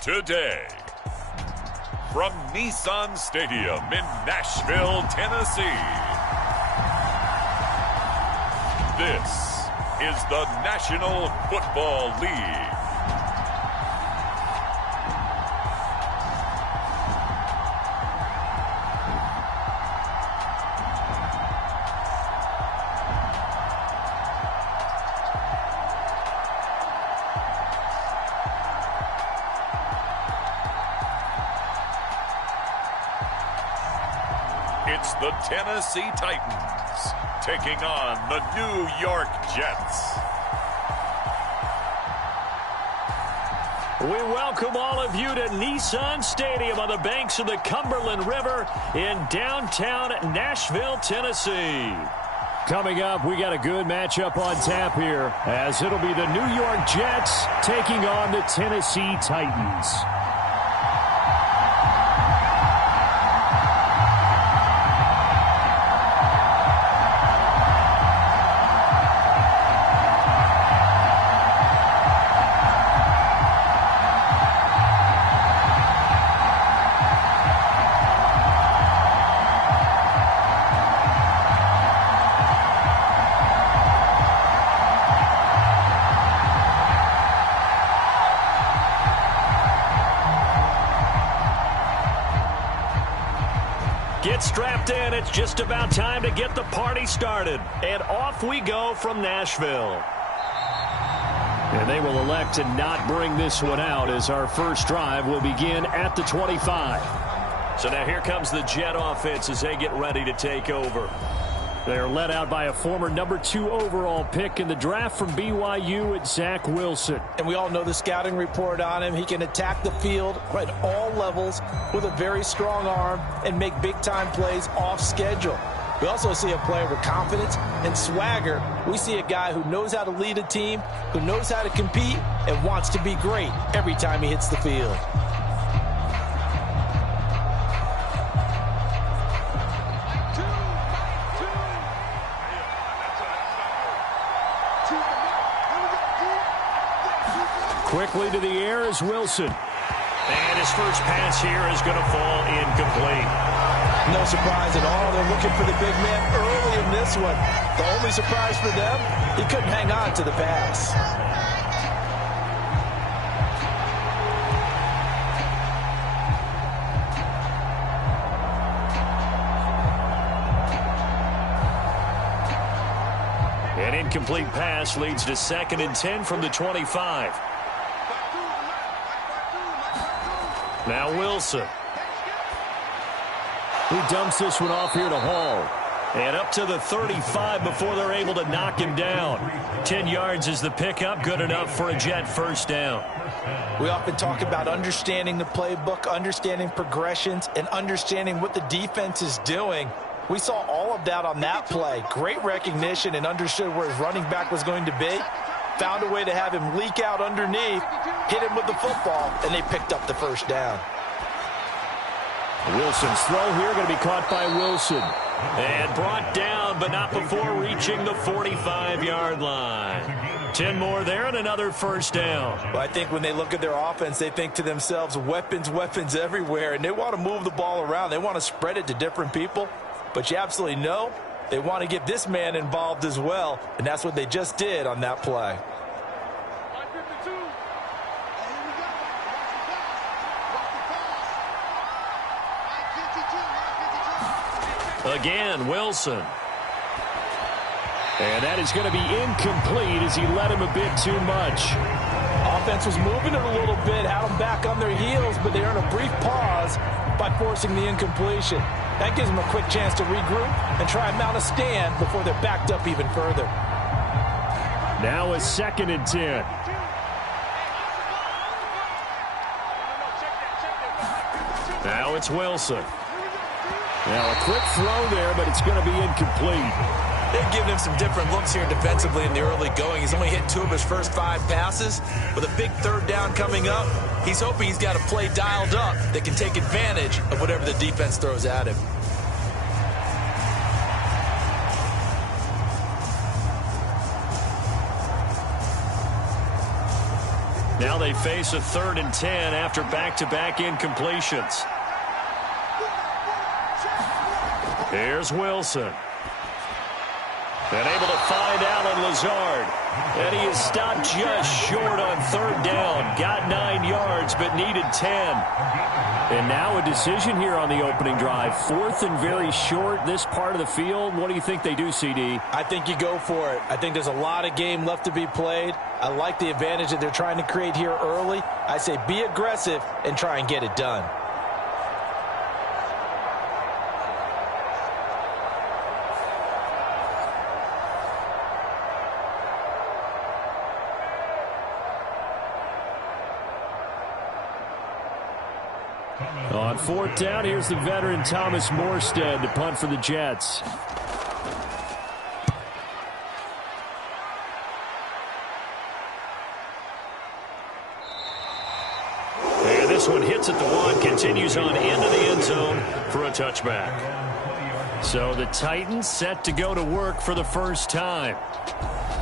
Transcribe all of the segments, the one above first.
today. From Nissan Stadium in Nashville, Tennessee, this is the National Football League. It's the Tennessee Titans taking on the New York Jets. We welcome all of you to Nissan Stadium on the banks of the Cumberland River in downtown Nashville, Tennessee. Coming up, we got a good matchup on tap here, as it'll be the New York Jets taking on the Tennessee Titans. Get strapped in. It's just about time to get the party started. And off we go from Nashville. And they will elect to not bring this one out, as our first drive will begin at the 25. So now here comes the Jet offense as they get ready to take over. They're led out by a former number 2 overall pick in the draft from BYU at Zach Wilson. And we all know the scouting report on him. He can attack the field at all levels with a very strong arm and make big-time plays off schedule. We also see a player with confidence and swagger. We see a guy who knows how to lead a team, who knows how to compete, and wants to be great every time he hits the field. Quickly to the air is Wilson. And his first pass here is going to fall incomplete. No surprise at all. They're looking for the big man early in this one. The only surprise for them, he couldn't hang on to the pass. An incomplete pass leads to 2nd and 10 from the 25. Now Wilson. He dumps this one off here to Hall. And up to the 35 before they're able to knock him down. 10 yards is the pickup, good enough for a Jet first down. We often talk about understanding the playbook, understanding progressions, and understanding what the defense is doing. We saw all of that on that play. Great recognition and understood where his running back was going to be. Found a way to have him leak out underneath, hit him with the football, and they picked up the first down. Wilson's throw here going to be caught by Wilson. And brought down, but not before reaching the 45-yard line. 10 more there and another first down. Well, I think when they look at their offense, they think to themselves, weapons, weapons everywhere, and they want to move the ball around. They want to spread it to different people. But you absolutely know they want to get this man involved as well, and that's what they just did on that play. Again, Wilson. And that is going to be incomplete as he led him a bit too much. Offense was moving it a little bit, had them back on their heels, but they earned a brief pause by forcing the incompletion. That gives them a quick chance to regroup and try and mount a stand before they're backed up even further. Now a 2nd and 10. Now it's Wilson. Now a quick throw there, but it's going to be incomplete. They've given him some different looks here defensively in the early going. He's only hit 2 of his first 5 passes. With a big 3rd down coming up, he's hoping he's got a play dialed up that can take advantage of whatever the defense throws at him. Now they face a 3rd and 10 after back-to-back incompletions. Here's Wilson. And able to find Allen Lazard. And he is stopped just short on 3rd down. Got 9 yards, but needed 10. And now a decision here on the opening drive. 4th and very short, this part of the field. What do you think they do, CD? I think you go for it. I think there's a lot of game left to be played. I like the advantage that they're trying to create here early. I say be aggressive and try and get it done. On 4th down, here's the veteran Thomas Morstead to punt for the Jets. And this one hits at the 1, continues on into the end zone for a touchback. So the Titans set to go to work for the first time.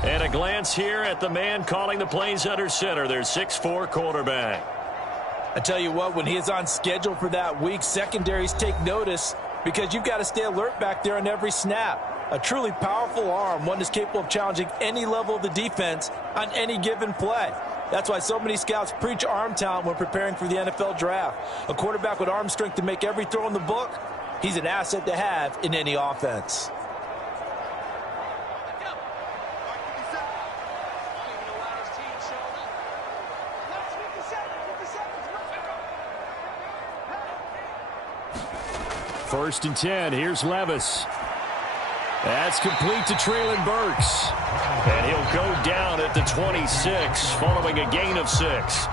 And a glance here at the man calling the plays under center, their 6'4" quarterback. I tell you what, when he is on schedule for that week, secondaries take notice because you've got to stay alert back there on every snap. A truly powerful arm, one that's capable of challenging any level of the defense on any given play. That's why so many scouts preach arm talent when preparing for the NFL draft. A quarterback with arm strength to make every throw in the book, he's an asset to have in any offense. First and 10, here's Levis. That's complete to Treylon Burks. And he'll go down at the 26, following a gain of 6.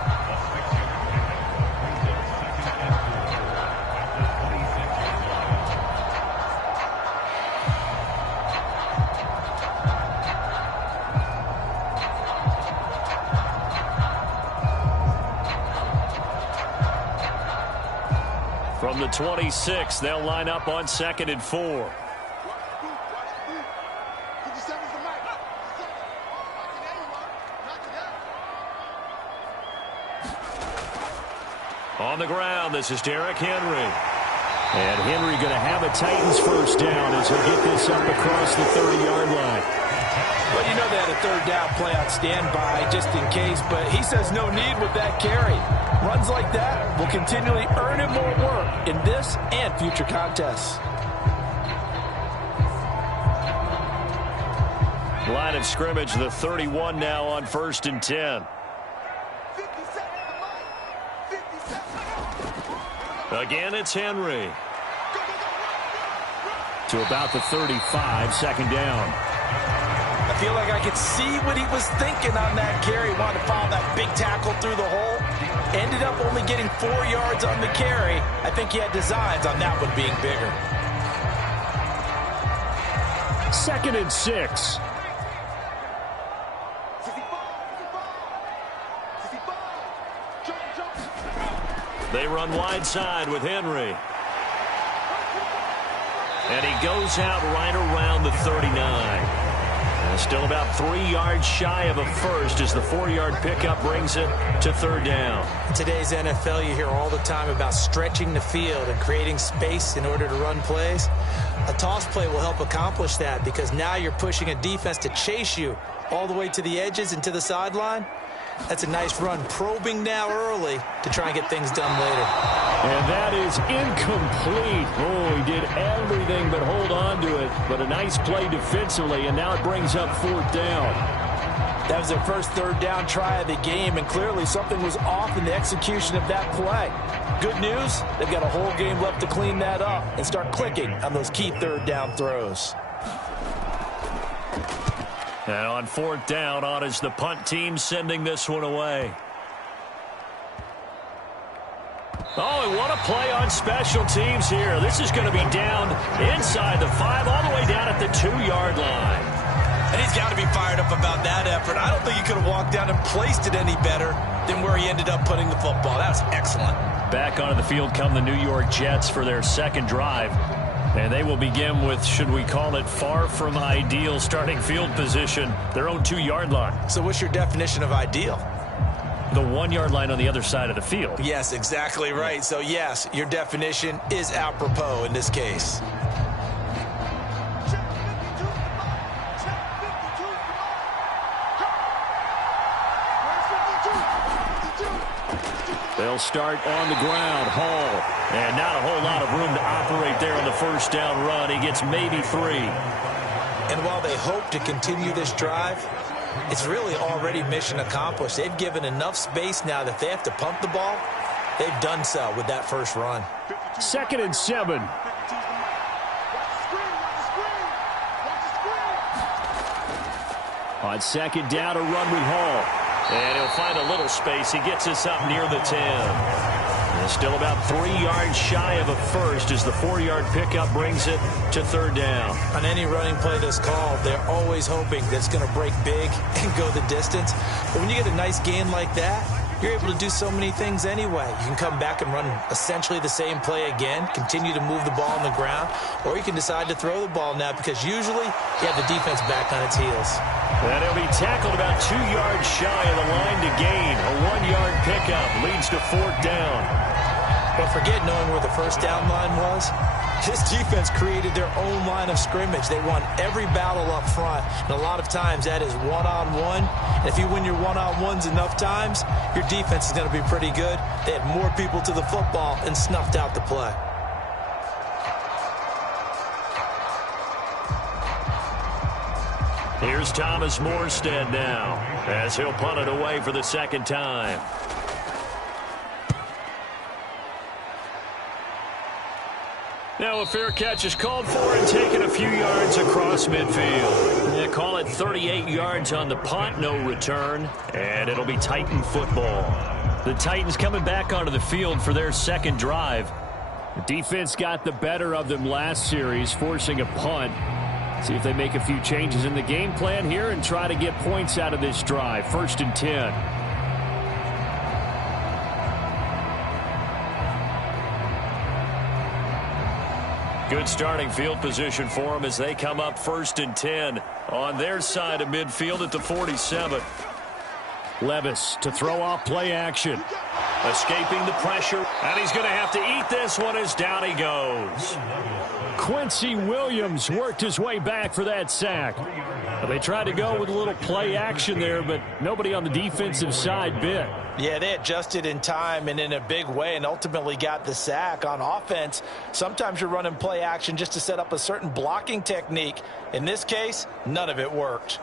From the 26, they'll line up on 2nd and 4. On the ground, this is Derrick Henry. And Henry going to have a Titans first down as he'll get this up across the 30-yard line. Well, you know they had a 3rd down play on standby just in case, but he says no need with that carry. Runs like that will continually earn him more work in this and future contests. Line of scrimmage, the 31 now on 1st and 10. Again, it's Henry. To about the 35, 2nd down. I feel like I could see what he was thinking on that carry. Wanted to follow that big tackle through the hole. Ended up only getting 4 yards on the carry. I think he had designs on that one being bigger. 2nd and 6. They run wide side with Henry. And he goes out right around the 39. And still about 3 yards shy of a first as the 4-yard pickup brings it to 3rd down. In today's NFL, you hear all the time about stretching the field and creating space in order to run plays. A toss play will help accomplish that because now you're pushing a defense to chase you all the way to the edges and to the sideline. That's a nice run, probing now early to try and get things done later. And that is incomplete. Oh, he did everything but hold on to it. But a nice play defensively, and now it brings up 4th down. That was their first 3rd down try of the game, and clearly something was off in the execution of that play. Good news, they've got a whole game left to clean that up and start clicking on those key 3rd down throws. And on 4th down, on is the punt team sending this one away. Oh, and what a play on special teams here. This is going to be down inside the 5, all the way down at the 2-yard line. And he's got to be fired up about that effort. I don't think he could have walked down and placed it any better than where he ended up putting the football. That was excellent. Back onto the field come the New York Jets for their 2nd drive. And they will begin with, should we call it, far from ideal starting field position, their own 2-yard line. So what's your definition of ideal? the 1-yard line on the other side of the field. Yes, exactly right. So, yes, your definition is apropos in this case. They'll start on the ground. Hall. And not a whole lot of room to operate there on the first down run. He gets maybe 3. And while they hope to continue this drive, it's really already mission accomplished. They've given enough space now that they have to pump the ball. They've done so with that first run. 2nd and 7. On 2nd down, a run with Hall. And he'll find a little space. He gets us up near the 10. And still about 3 yards shy of a first as the 4-yard pickup brings it to 3rd down. On any running play that's called, they're always hoping that it's going to break big and go the distance. But when you get a nice gain like that, you're able to do so many things anyway. You can come back and run essentially the same play again, continue to move the ball on the ground, or you can decide to throw the ball now because usually you have the defense back on its heels. And he'll be tackled about 2 yards shy of the line to gain. A 1-yard pickup leads to 4th down. Don't forget knowing where the first down line was. This defense created their own line of scrimmage. They won every battle up front, and a lot of times that is one-on-one. And if you win your one-on-ones enough times, your defense is going to be pretty good. They had more people to the football and snuffed out the play. Here's Thomas Morstead now as he'll punt it away for the 2nd time. Now a fair catch is called for and taken a few yards across midfield. They call it 38 yards on the punt, no return, and it'll be Titan football. The Titans coming back onto the field for their 2nd drive. The defense got the better of them last series, forcing a punt. See if they make a few changes in the game plan here and try to get points out of this drive. 1st and 10. Good starting field position for them as they come up 1st and 10 on their side of midfield at the 47. Levis to throw off play action. Escaping the pressure, and he's going to have to eat this one as down he goes. Quincy Williams worked his way back for that sack. They tried to go with a little play action there, but nobody on the defensive side bit. Yeah, they adjusted in time and in a big way and ultimately got the sack. On offense, sometimes you're running play action just to set up a certain blocking technique. In this case, none of it worked.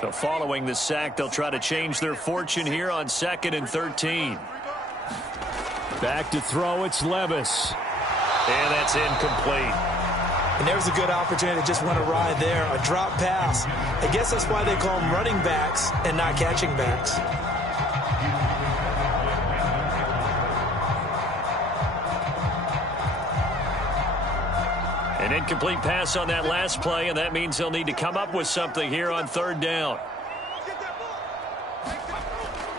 So following the sack, they'll try to change their fortune here on 2nd and 13. Back to throw, it's Levis. And that's incomplete. And there's a good opportunity that just went awry there. A drop pass. I guess that's why they call them running backs and not catching backs. An incomplete pass on that last play, and that means they'll need to come up with something here on 3rd down.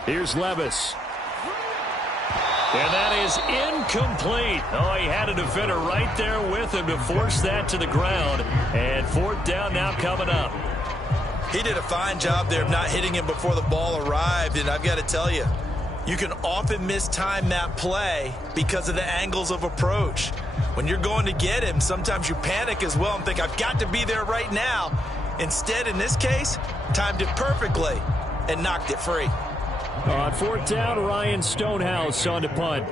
Here's Levis. And that is incomplete. Oh, he had a defender right there with him to force that to the ground. And 4th down now coming up. He did a fine job there of not hitting him before the ball arrived, and I've got to tell you, you can often mistime that play because of the angles of approach. When you're going to get him, sometimes you panic as well and think, I've got to be there right now. Instead, in this case, timed it perfectly and knocked it free. On 4th down, Ryan Stonehouse on to punt.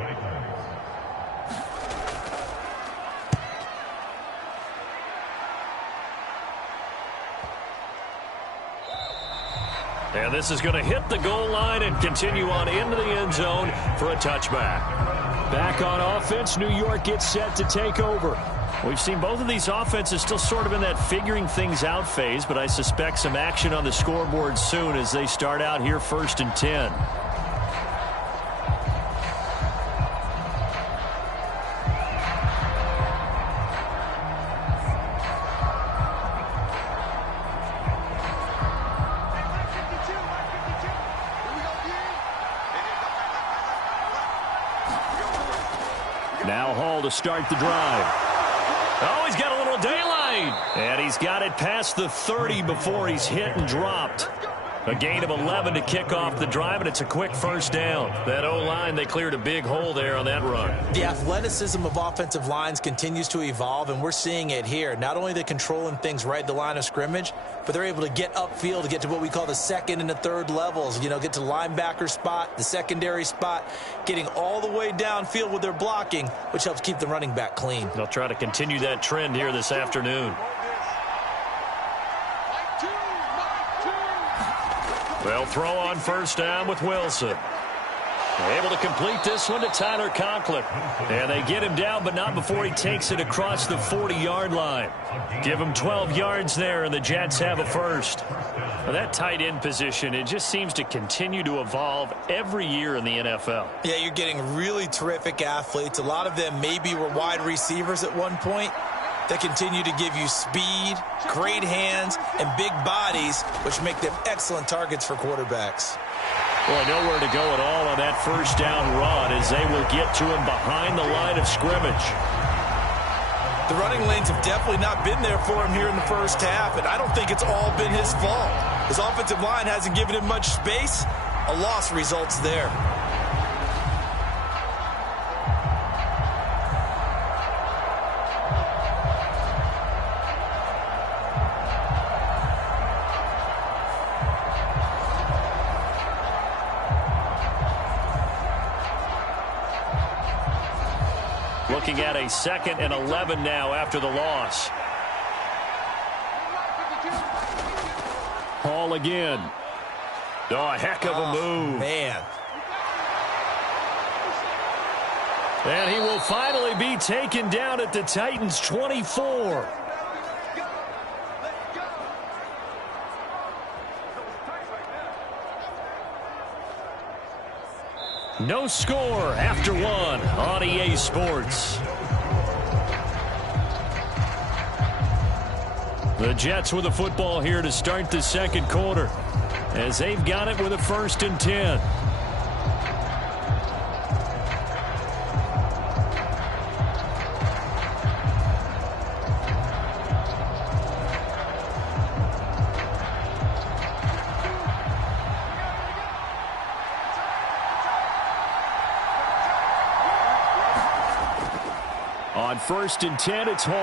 And this is going to hit the goal line and continue on into the end zone for a touchback. Back on offense, New York gets set to take over. We've seen both of these offenses still sort of in that figuring things out phase, but I suspect some action on the scoreboard soon as they start out here 1st and 10. Now Hall to to start the drive. Oh, he's got a little daylight. And he's got it past the 30 before he's hit and dropped. A gain of 11 to kick off the drive, and it's a quick first down. That O-line, they cleared a big hole there on that run. The athleticism of offensive lines continues to evolve, and we're seeing it here. Not only are they controlling things right at the line of scrimmage, but they're able to get upfield to get to what we call the second and the third levels. You know, get to the linebacker spot, the secondary spot, getting all the way downfield with their blocking, which helps keep the running back clean. They'll try to continue that trend here this afternoon. They'll throw on first down with Wilson. Able to complete this one to Tyler Conklin. And they get him down, but not before he takes it across the 40-yard line. Give him 12 yards there, and the Jets have a first. Well, that tight end position, it just seems to continue to evolve every year in the NFL. Yeah, you're getting really terrific athletes. A lot of them maybe were wide receivers at one point. They continue to give you speed, great hands, and big bodies, which make them excellent targets for quarterbacks. Boy, nowhere to go at all on that first down run as they will get to him behind the line of scrimmage. The running lanes have definitely not been there for him here in the first half, and I don't think it's all been his fault. His offensive line hasn't given him much space. A loss results there. Looking at a 2nd and 11 now after the loss. Hall again. Oh, a heck of a move. Man. And he will finally be taken down at the Titans' 24. No score after one on EA Sports. The Jets with the football here to start the second quarter as they've got it with a 1st and 10. On 1st and 10, it's Hall.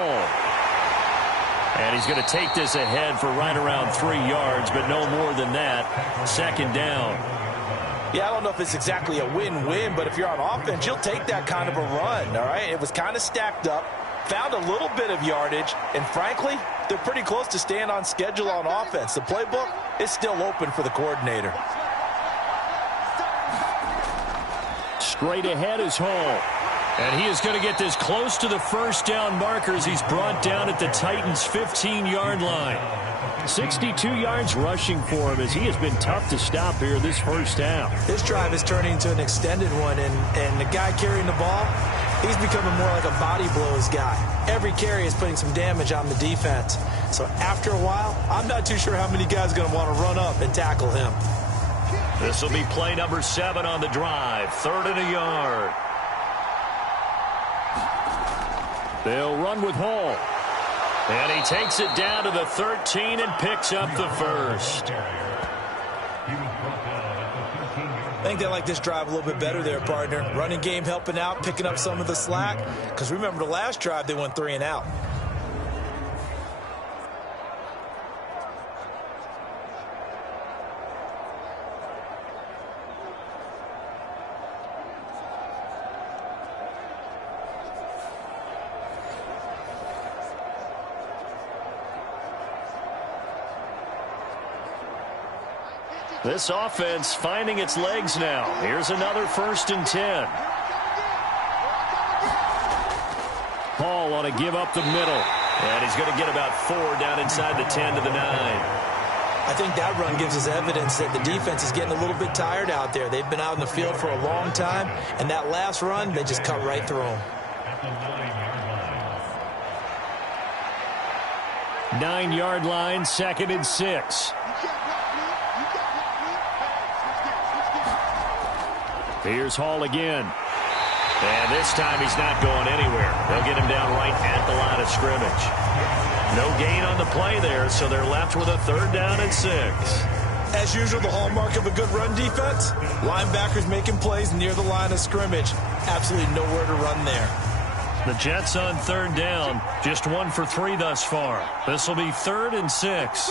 And he's going to take this ahead for right around 3 yards, but no more than that. 2nd down. Yeah, I don't know if it's exactly a win-win, but if you're on offense, you'll take that kind of a run, all right? It was kind of stacked up, found a little bit of yardage, and frankly, they're pretty close to staying on schedule on offense. The playbook is still open for the coordinator. Straight ahead is Hall. And he is going to get this close to the first down markers. He's brought down at the Titans' 15-yard line. 62 yards rushing for him as he has been tough to stop here this first half. This drive is turning into an extended one, and the guy carrying the ball, he's becoming more like a body blows guy. Every carry is putting some damage on the defense. So after a while, I'm not too sure how many guys are going to want to run up and tackle him. This will be play number 7 on the drive. 3rd and a yard. They'll run with Hall. And he takes it down to the 13 and picks up the first. I think they like this drive a little bit better there, partner. Running game helping out, picking up some of the slack. Because remember the last drive, they went 3 and out. This offense finding its legs now. Here's another 1st and 10. Hall on to give up the middle. And he's going to get about 4 down inside the 10 to the 9. I think that run gives us evidence that the defense is getting a little bit tired out there. They've been out in the field for a long time, and that last run, they just cut right through them. 9-yard line, 2nd and 6. Here's Hall again. And this time he's not going anywhere. They'll get him down right at the line of scrimmage. No gain on the play there, so they're left with a 3rd down and 6. As usual, the hallmark of a good run defense, linebackers making plays near the line of scrimmage. Absolutely nowhere to run there. The Jets on 3rd down, just 1 for 3 thus far. This will be 3rd and 6.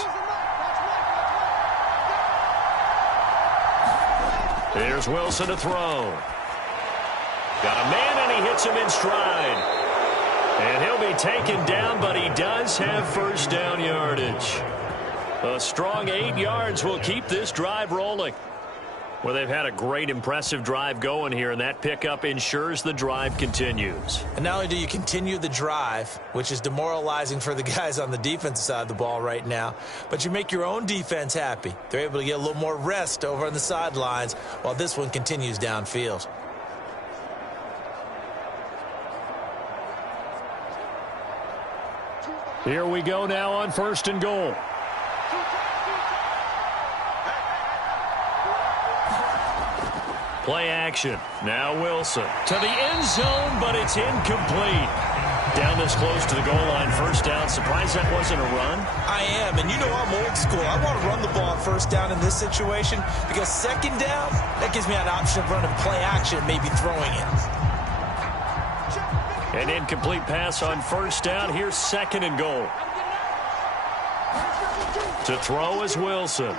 Here's Wilson to throw. Got a man, and he hits him in stride. And he'll be taken down, but he does have 1st down yardage. A strong 8 yards will keep this drive rolling. Well, they've had a great, impressive drive going here, and that pickup ensures the drive continues. And not only do you continue the drive, which is demoralizing for the guys on the defensive side of the ball right now, but you make your own defense happy. They're able to get a little more rest over on the sidelines while this one continues downfield. Here we go now on 1st and goal. Play action. Now Wilson to the end zone, but it's incomplete. Down this close to the goal line, 1st down. Surprised that wasn't a run? I am, and you know I'm old school. I want to run the ball on 1st down in this situation because 2nd down, that gives me an option of running play action, maybe throwing it. An incomplete pass on 1st down. Here's 2nd and goal. To throw is Wilson.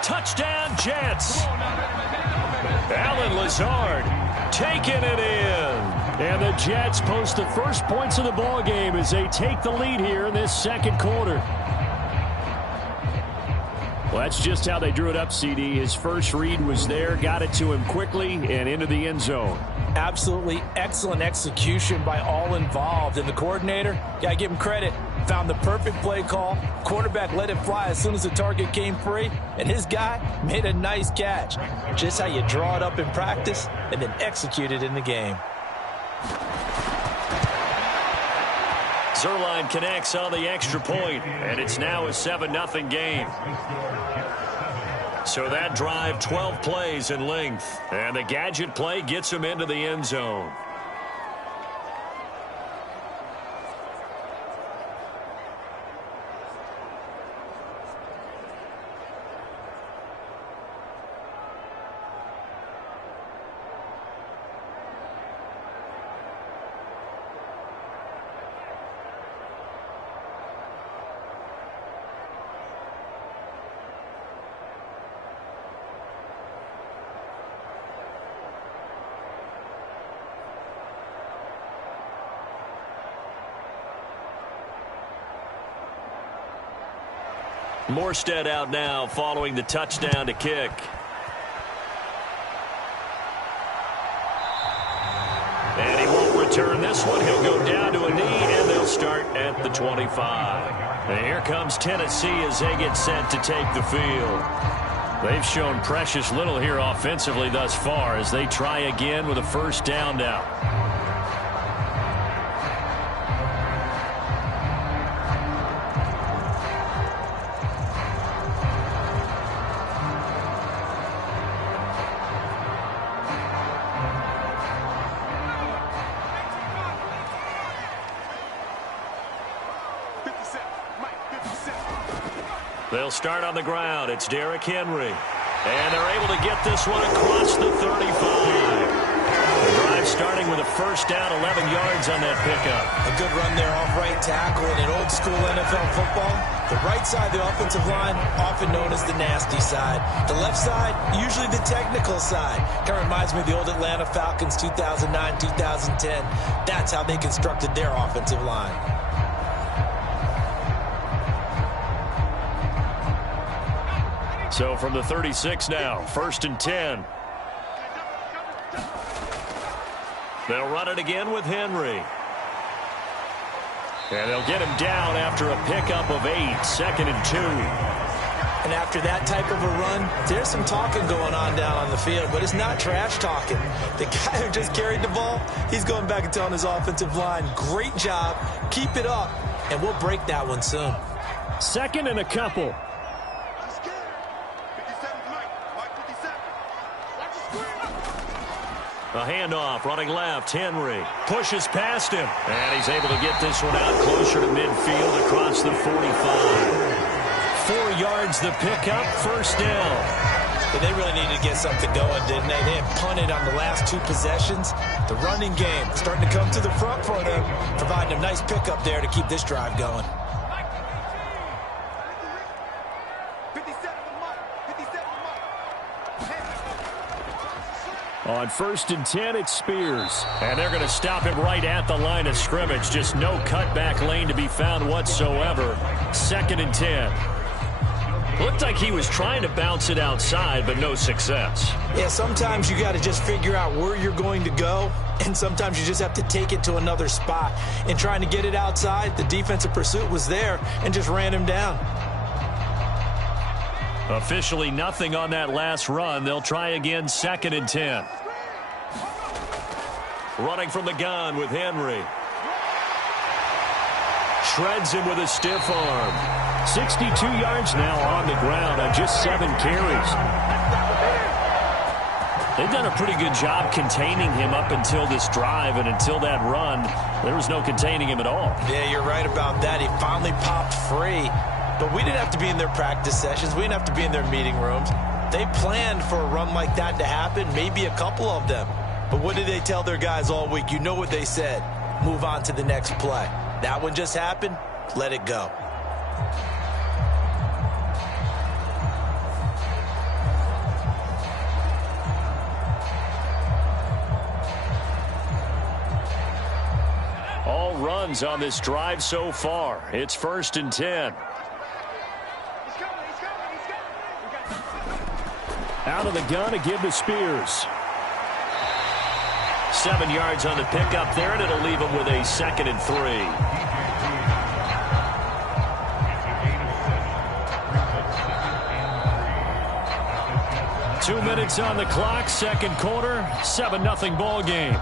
Touchdown, Jets. Alan Lazard taking it in. And the Jets post the first points of the ball game as they take the lead here in this 2nd quarter. Well, that's just how they drew it up, CD. His first read was there, got it to him quickly, and into the end zone. Absolutely excellent execution by all involved. And the coordinator, got to give him credit, found the perfect play call. Quarterback let it fly as soon as the target came free, and his guy made a nice catch. Just how you draw it up in practice and then execute it in the game. Zerline connects on the extra point, and it's now a 7-0 game. So that drive, 12 plays in length, and the gadget play gets him into the end zone. Morstead out now following the touchdown to kick. And he won't return this one. He'll go down to a knee, and they'll start at the 25. And here comes Tennessee as they get set to take the field. They've shown precious little here offensively thus far as they try again with a 1st down now. They'll start on the ground. It's Derrick Henry. And they're able to get this one across the 35. The drive starting with a 1st down, 11 yards on that pickup. A good run there off right tackle in old school NFL football. The right side of the offensive line, often known as the nasty side. The left side, usually the technical side. Kind of reminds me of the old Atlanta Falcons 2009, 2010. That's how they constructed their offensive line. So from the 36 now, 1st and 10. They'll run it again with Henry. And they'll get him down after a pickup of 8, 2nd and 2. And after that type of a run, there's some talking going on down on the field, but it's not trash talking. The guy who just carried the ball, he's going back and telling his offensive line, great job, keep it up, and we'll break that one soon. 2nd and a couple. A handoff, running left, Henry. Pushes past him. And he's able to get this one out closer to midfield across the 45. 4 yards the pickup, first down. But they really needed to get something going, didn't they? They had punted on the last 2 possessions. The running game starting to come to the front for them, providing a nice pickup there to keep this drive going. On 1st and 10, it's Spears. And they're going to stop him right at the line of scrimmage. Just no cutback lane to be found whatsoever. 2nd and 10. Looked like he was trying to bounce it outside, but no success. Yeah, sometimes you got to just figure out where you're going to go, and sometimes you just have to take it to another spot. In trying to get it outside, the defensive pursuit was there and just ran him down. Officially nothing on that last run. They'll try again, 2nd and 10. Running from the gun with Henry. Shreds him with a stiff arm. 62 yards now on the ground on just 7 carries. They've done a pretty good job containing him up until this drive, and until that run, there was no containing him at all. Yeah, you're right about that. He finally popped free, but we didn't have to be in their practice sessions. We didn't have to be in their meeting rooms. They planned for a run like that to happen, maybe a couple of them. But what did they tell their guys all week? You know what they said. Move on to the next play. That one just happened. Let it go. All runs on this drive so far. It's 1st and 10. Out of the gun to give to Spears. 7 yards on the pickup there, and it'll leave him with a 2nd and 3. Two minutes on the clock, second quarter, 7-0 ball game.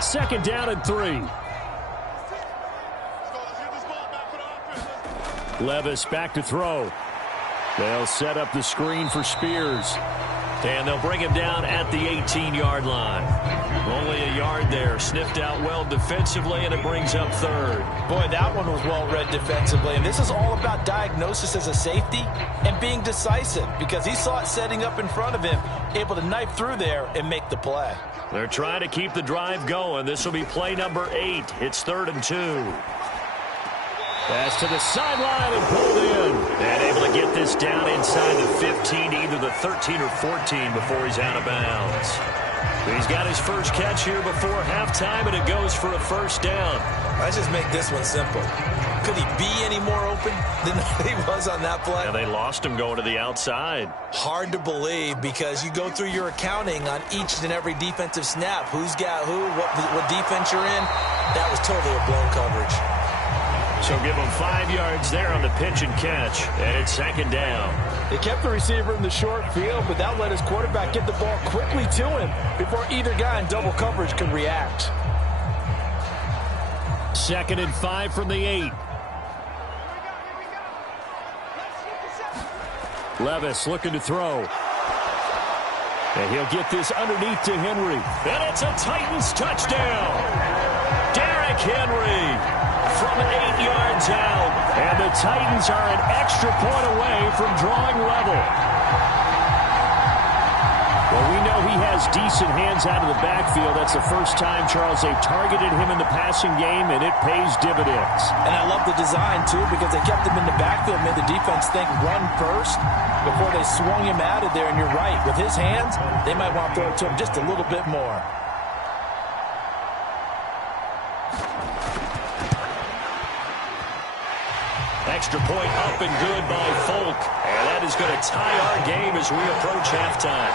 Second down and 3. Levis back to throw. They'll set up the screen for Spears. And they'll bring him down at the 18-yard line. Only a yard there. Sniffed out well defensively, and it brings up 3rd. Boy, that one was well read defensively. And this is all about diagnosis as a safety and being decisive, because he saw it setting up in front of him, able to knife through there and make the play. They're trying to keep the drive going. This will be play number 8. It's 3rd and 2. Pass to the sideline and pulled in. And able to get this down inside the 15, either the 13 or 14 before he's out of bounds. He's got his first catch here before halftime, and it goes for a first down. Let's just make this one simple. Could he be any more open than he was on that play? And they lost him going to the outside. Hard to believe, because you go through your accounting on each and every defensive snap. Who's got who, what defense you're in. That was totally a blown coverage. So give him 5 yards there on the pitch and catch, and it's 2nd down. They kept the receiver in the short field, but that let his quarterback get the ball quickly to him before either guy in double coverage could react. 2nd and 5 from the 8. Levis looking to throw. And he'll get this underneath to Henry. And it's a Titans touchdown. Derrick Henry from 8 yards out. And the Titans are an extra point away from drawing level. Well, we know he has decent hands out of the backfield. That's the first time, Charles, they've targeted him in the passing game, and it pays dividends. And I love the design, too, because they kept him in the backfield, made the defense think run first before they swung him out of there. And you're right, with his hands, they might want to throw it to him just a little bit more. Extra point up and good by Folk. And that is going to tie our game as we approach halftime.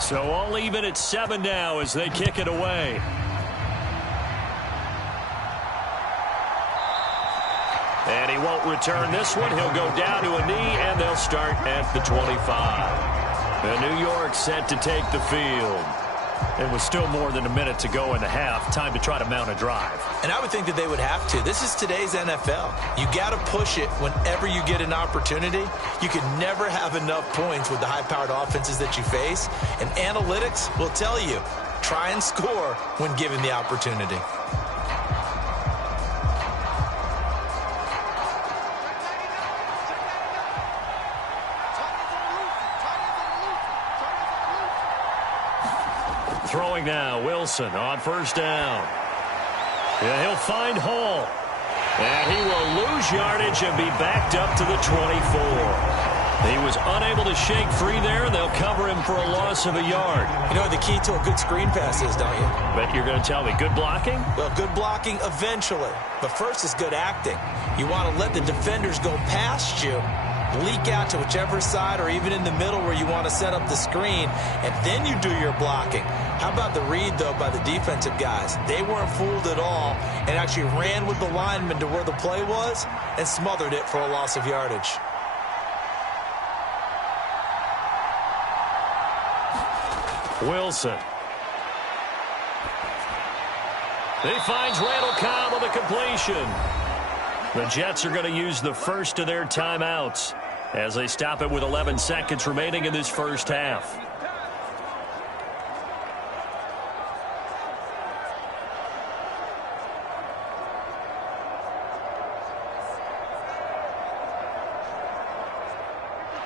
So all even at 7 now as they kick it away. And he won't return this one. He'll go down to a knee, and they'll start at the 25. And New York set to take the field. It was still more than a minute to go in the half. Time to try to mount a drive. And I would think that they would have to. This is today's NFL. You got to push it whenever you get an opportunity. You can never have enough points with the high-powered offenses that you face. And analytics will tell you, try and score when given the opportunity. Throwing now, Wilson on first down. Yeah, he'll find Hall. And he will lose yardage and be backed up to the 24. He was unable to shake free there. They'll cover him for a loss of a yard. You know what the key to a good screen pass is, don't you? But you're going to tell me good blocking? Well, good blocking eventually. But first is good acting. You want to let the defenders go past you, leak out to whichever side or even in the middle where you want to set up the screen, and then you do your blocking. How about the read, though, by the defensive guys? They weren't fooled at all and actually ran with the lineman to where the play was and smothered it for a loss of yardage. Wilson. He finds Randall Cobb on the completion. The Jets are going to use the first of their timeouts as they stop it with 11 seconds remaining in this first half.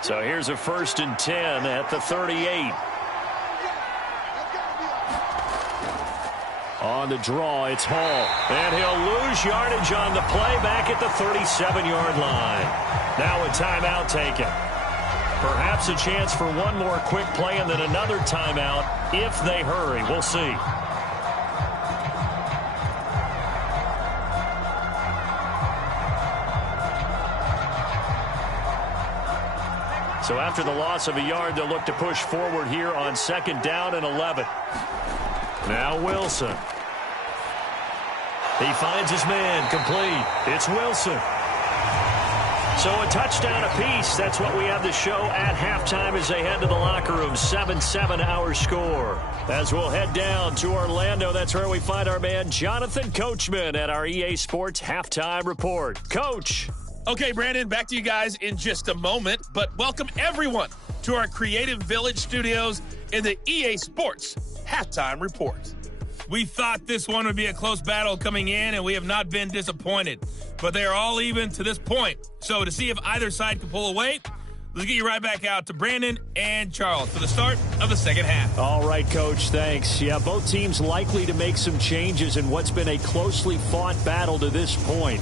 So here's a 1st and 10 at the 38. On the draw, it's Hall. And he'll lose yardage on the play back at the 37-yard line. Now a timeout taken. Perhaps a chance for one more quick play and then another timeout if they hurry. We'll see. So after the loss of a yard, they'll look to push forward here on 2nd down and 11. Now Wilson. He finds his man complete. It's Wilson. So a touchdown apiece. That's what we have to show at halftime as they head to the locker room. 7-7 our score. As we'll head down to Orlando, that's where we find our man Jonathan Coachman at our EA Sports Halftime Report. Coach. Okay, Brandon, back to you guys in just a moment, but welcome everyone to our Creative Village studios in the EA Sports Halftime Report. We thought this one would be a close battle coming in, and we have not been disappointed, but they are all even to this point. So to see if either side can pull away, let's get you right back out to Brandon and Charles for the start of the second half. All right, Coach, thanks. Yeah, both teams likely to make some changes in what's been a closely fought battle to this point.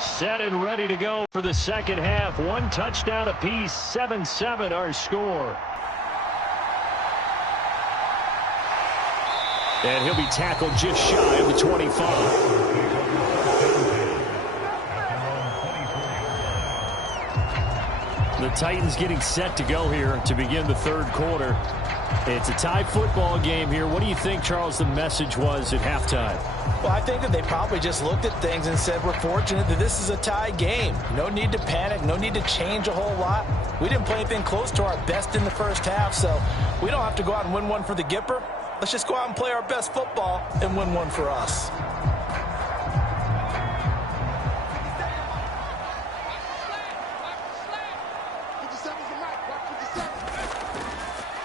Set and ready to go for the second half. One touchdown apiece, 7-7 our score. And he'll be tackled just shy of the 25. The Titans getting set to go here to begin the third quarter. It's a tie football game here. What do you think, Charles, the message was at halftime? Well, I think that they probably just looked at things and said, we're fortunate that this is a tie game. No need to panic. No need to change a whole lot. We didn't play anything close to our best in the first half, so we don't have to go out and win one for the Gipper. Let's just go out and play our best football and win one for us.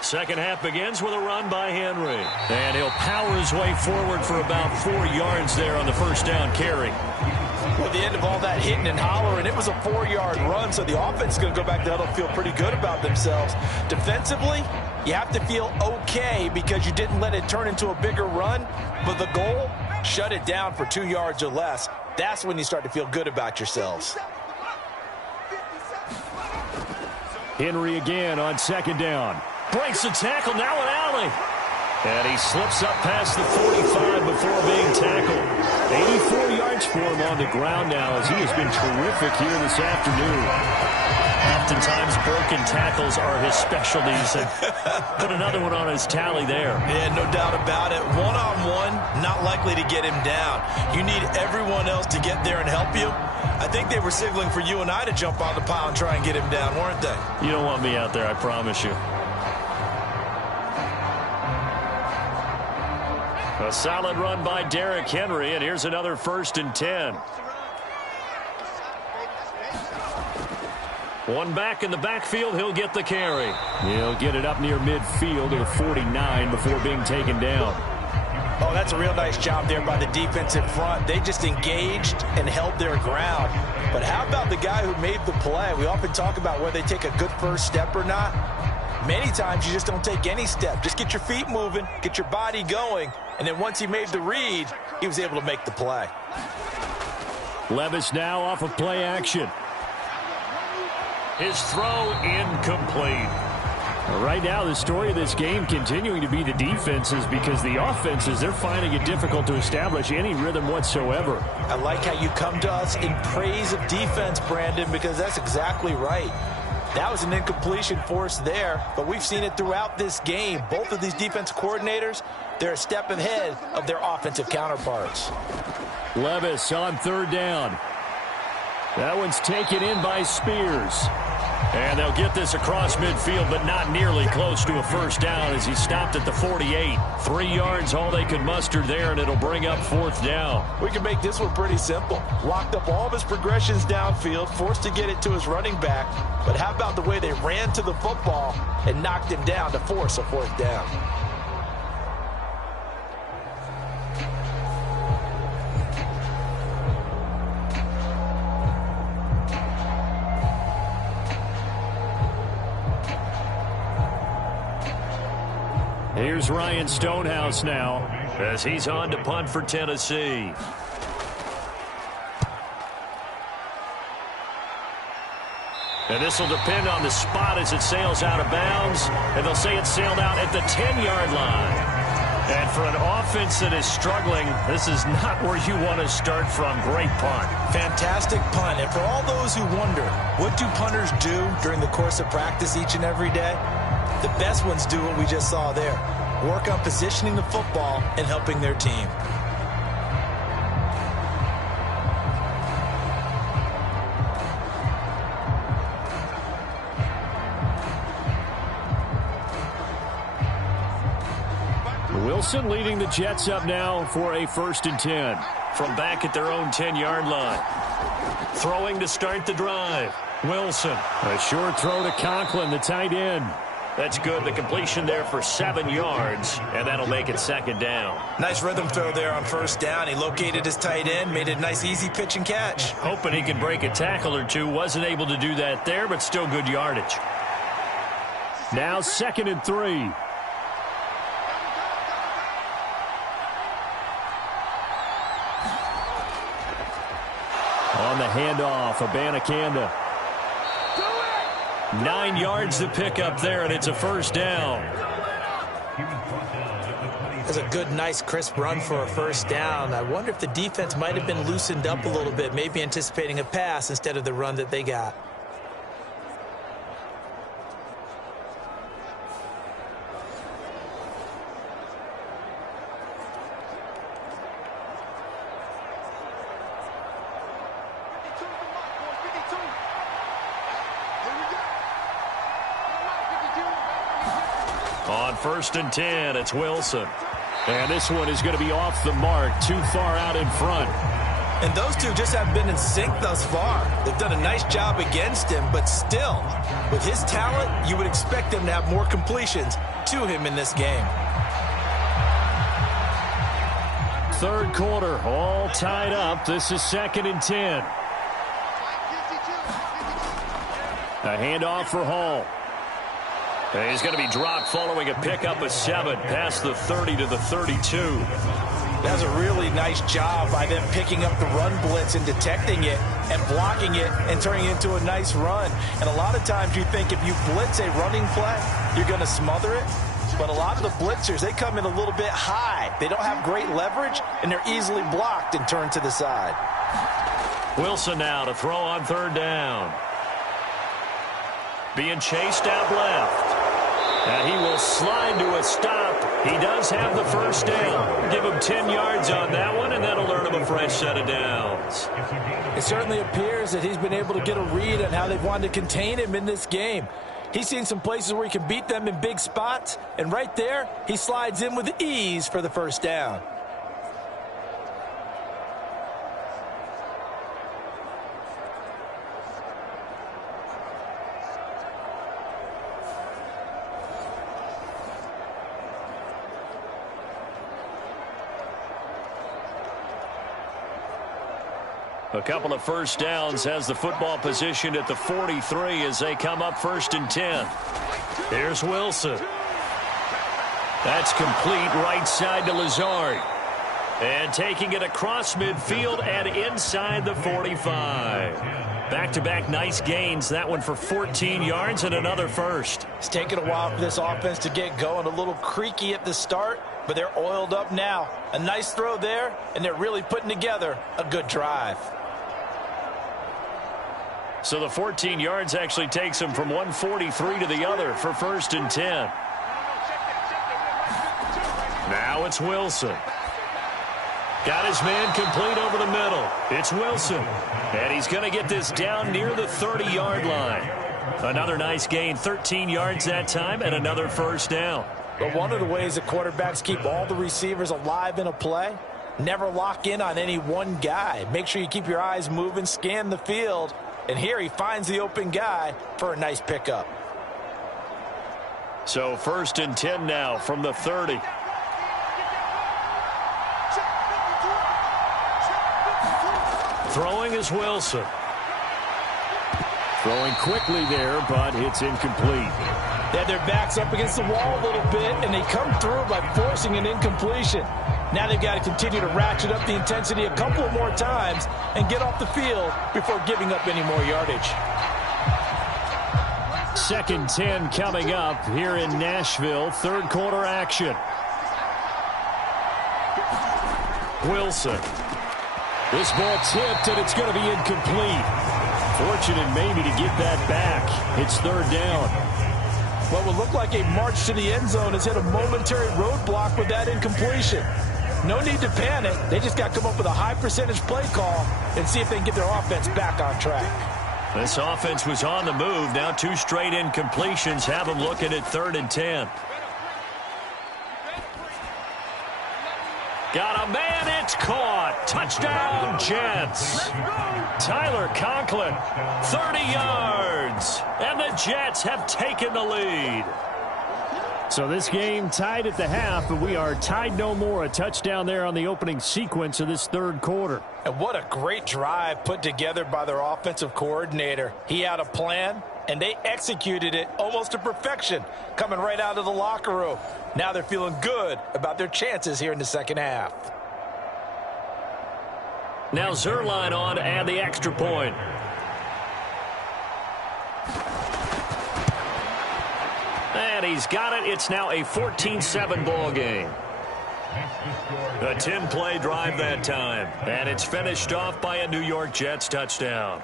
Second half begins with a run by Henry. And he'll power his way forward for about 4 yards there on the first down carry. Well, the end of all that hitting and hollering, it was a 4-yard run, so the offense is going to go back to the huddle and feel pretty good about themselves. Defensively, you have to feel okay because you didn't let it turn into a bigger run, but the goal, shut it down for 2 yards or less. That's when you start to feel good about yourselves. Henry again on second down. Breaks the tackle, now an alley. And he slips up past the 45 before being tackled. 84 yards for him on the ground now as he has been terrific here this afternoon. Oftentimes broken tackles are his specialties. And put another one on his tally there. Yeah, no doubt about it. One-on-one, not likely to get him down. You need everyone else to get there and help you. I think they were signaling for you and I to jump on the pile and try and get him down, weren't they? You don't want me out there, I promise you. A solid run by Derrick Henry, and here's another 1st and 10. One back in the backfield, he'll get the carry. He'll get it up near midfield to the 49 before being taken down. Oh, that's a real nice job there by the defensive front. They just engaged and held their ground. But how about the guy who made the play? We often talk about whether they take a good first step or not. Many times you just don't take any step. Just get your feet moving, get your body going, and then once he made the read, he was able to make the play. Levis now off of play action. His throw incomplete. Right now, the story of this game continuing to be the defenses because the offenses, they're finding it difficult to establish any rhythm whatsoever. I like how you come to us in praise of defense, Brandon, because that's exactly right. That was an incompletion forced there, but we've seen it throughout this game. Both of these defense coordinators, they're a step ahead of their offensive counterparts. Levis on 3rd down. That one's taken in by Spears. And they'll get this across midfield, but not nearly close to a first down as he stopped at the 48. 3 yards, all they could muster there, and it'll bring up 4th down. We can make this one pretty simple. Locked up all of his progressions downfield, forced to get it to his running back. But how about the way they ran to the football and knocked him down to force a 4th down? Here's Ryan Stonehouse now as he's on to punt for Tennessee. And this will depend on the spot as it sails out of bounds. And they'll say it sailed out at the 10-yard line. And for an offense that is struggling, this is not where you want to start from. Great punt. Fantastic punt. And for all those who wonder, what do punters do during the course of practice each and every day? The best ones do what we just saw there. Work on positioning the football and helping their team. Wilson leading the Jets up now for a 1st and 10 from back at their own 10-yard line. Throwing to start the drive. Wilson. A short throw to Conklin, the tight end. That's good. The completion there for 7 yards, and that'll make it 2nd down. Nice rhythm throw there on 1st down. He located his tight end, made it a nice, easy pitch and catch. Hoping he could break a tackle or two. Wasn't able to do that there, but still good yardage. Now 2nd and 3. On the handoff, Abanikanda. 9 yards to pick up there, and it's a 1st down. That's a good, nice, crisp run for a 1st down. I wonder if the defense might have been loosened up a little bit, maybe anticipating a pass instead of the run that they got. On 1st and 10, it's Wilson. And this one is going to be off the mark, too far out in front. And those two just haven't been in sync thus far. They've done a nice job against him, but still, with his talent, you would expect them to have more completions to him in this game. 3rd quarter, all tied up. This is 2nd and 10. A handoff for Hall. And he's going to be dropped following a pickup of 7 past the 30 to the 32. That's a really nice job by them picking up the run blitz and detecting it and blocking it and turning it into a nice run. And a lot of times you think if you blitz a running play, you're going to smother it. But a lot of the blitzers, they come in a little bit high. They don't have great leverage, and they're easily blocked and turned to the side. Wilson now to throw on 3rd down. Being chased out left. And he will slide to a stop. He does have the first down. Give him 10 yards on that one, and that'll earn him a fresh set of downs. It certainly appears that he's been able to get a read on how they've wanted to contain him in this game. He's seen some places where he can beat them in big spots, and right there, he slides in with ease for the first down. A couple of first downs has the football position at the 43 as they come up 1st and 10. Here's Wilson. That's complete right side to Lazard. And taking it across midfield and inside the 45. Back-to-back nice gains. That one for 14 yards and another first. It's taken a while for this offense to get going. A little creaky at the start, but they're oiled up now. A nice throw there, and they're really putting together a good drive. So the 14 yards actually takes him from 143 to the other for 1st and 10. Now it's Wilson. Got his man complete over the middle. It's Wilson. And he's going to get this down near the 30-yard line. Another nice gain, 13 yards that time, and another first down. But one of the ways that quarterbacks keep all the receivers alive in a play, never lock in on any one guy. Make sure you keep your eyes moving, scan the field. And here he finds the open guy for a nice pickup. So 1st and 10 now from the 30. Throwing is Wilson. Throwing quickly there, but it's incomplete. They had their backs up against the wall a little bit, and they come through by forcing an incompletion. Now they've got to continue to ratchet up the intensity a couple more times and get off the field before giving up any more yardage. 2nd and 10 coming up here in Nashville. 3rd quarter action. Wilson. This ball tipped, and it's going to be incomplete. Fortunate maybe to get that back. It's 3rd down. What would look like a march to the end zone has hit a momentary roadblock with that incompletion. No need to panic. They just got to come up with a high percentage play call and see if they can get their offense back on track. This offense was on the move. Now 2 straight incompletions have them looking at 3rd and 10. Got a man, it's caught. Touchdown, Jets. Tyler Conklin, 30 yards. And the Jets have taken the lead. So this game tied at the half, but we are tied no more. A touchdown there on the opening sequence of this 3rd quarter. And what a great drive put together by their offensive coordinator. He had a plan, and they executed it almost to perfection, coming right out of the locker room. Now they're feeling good about their chances here in the 2nd half. Now Zerline on to add the extra point. And he's got it. It's now a 14-7 ball game. A 10-play drive that time. And it's finished off by a New York Jets touchdown.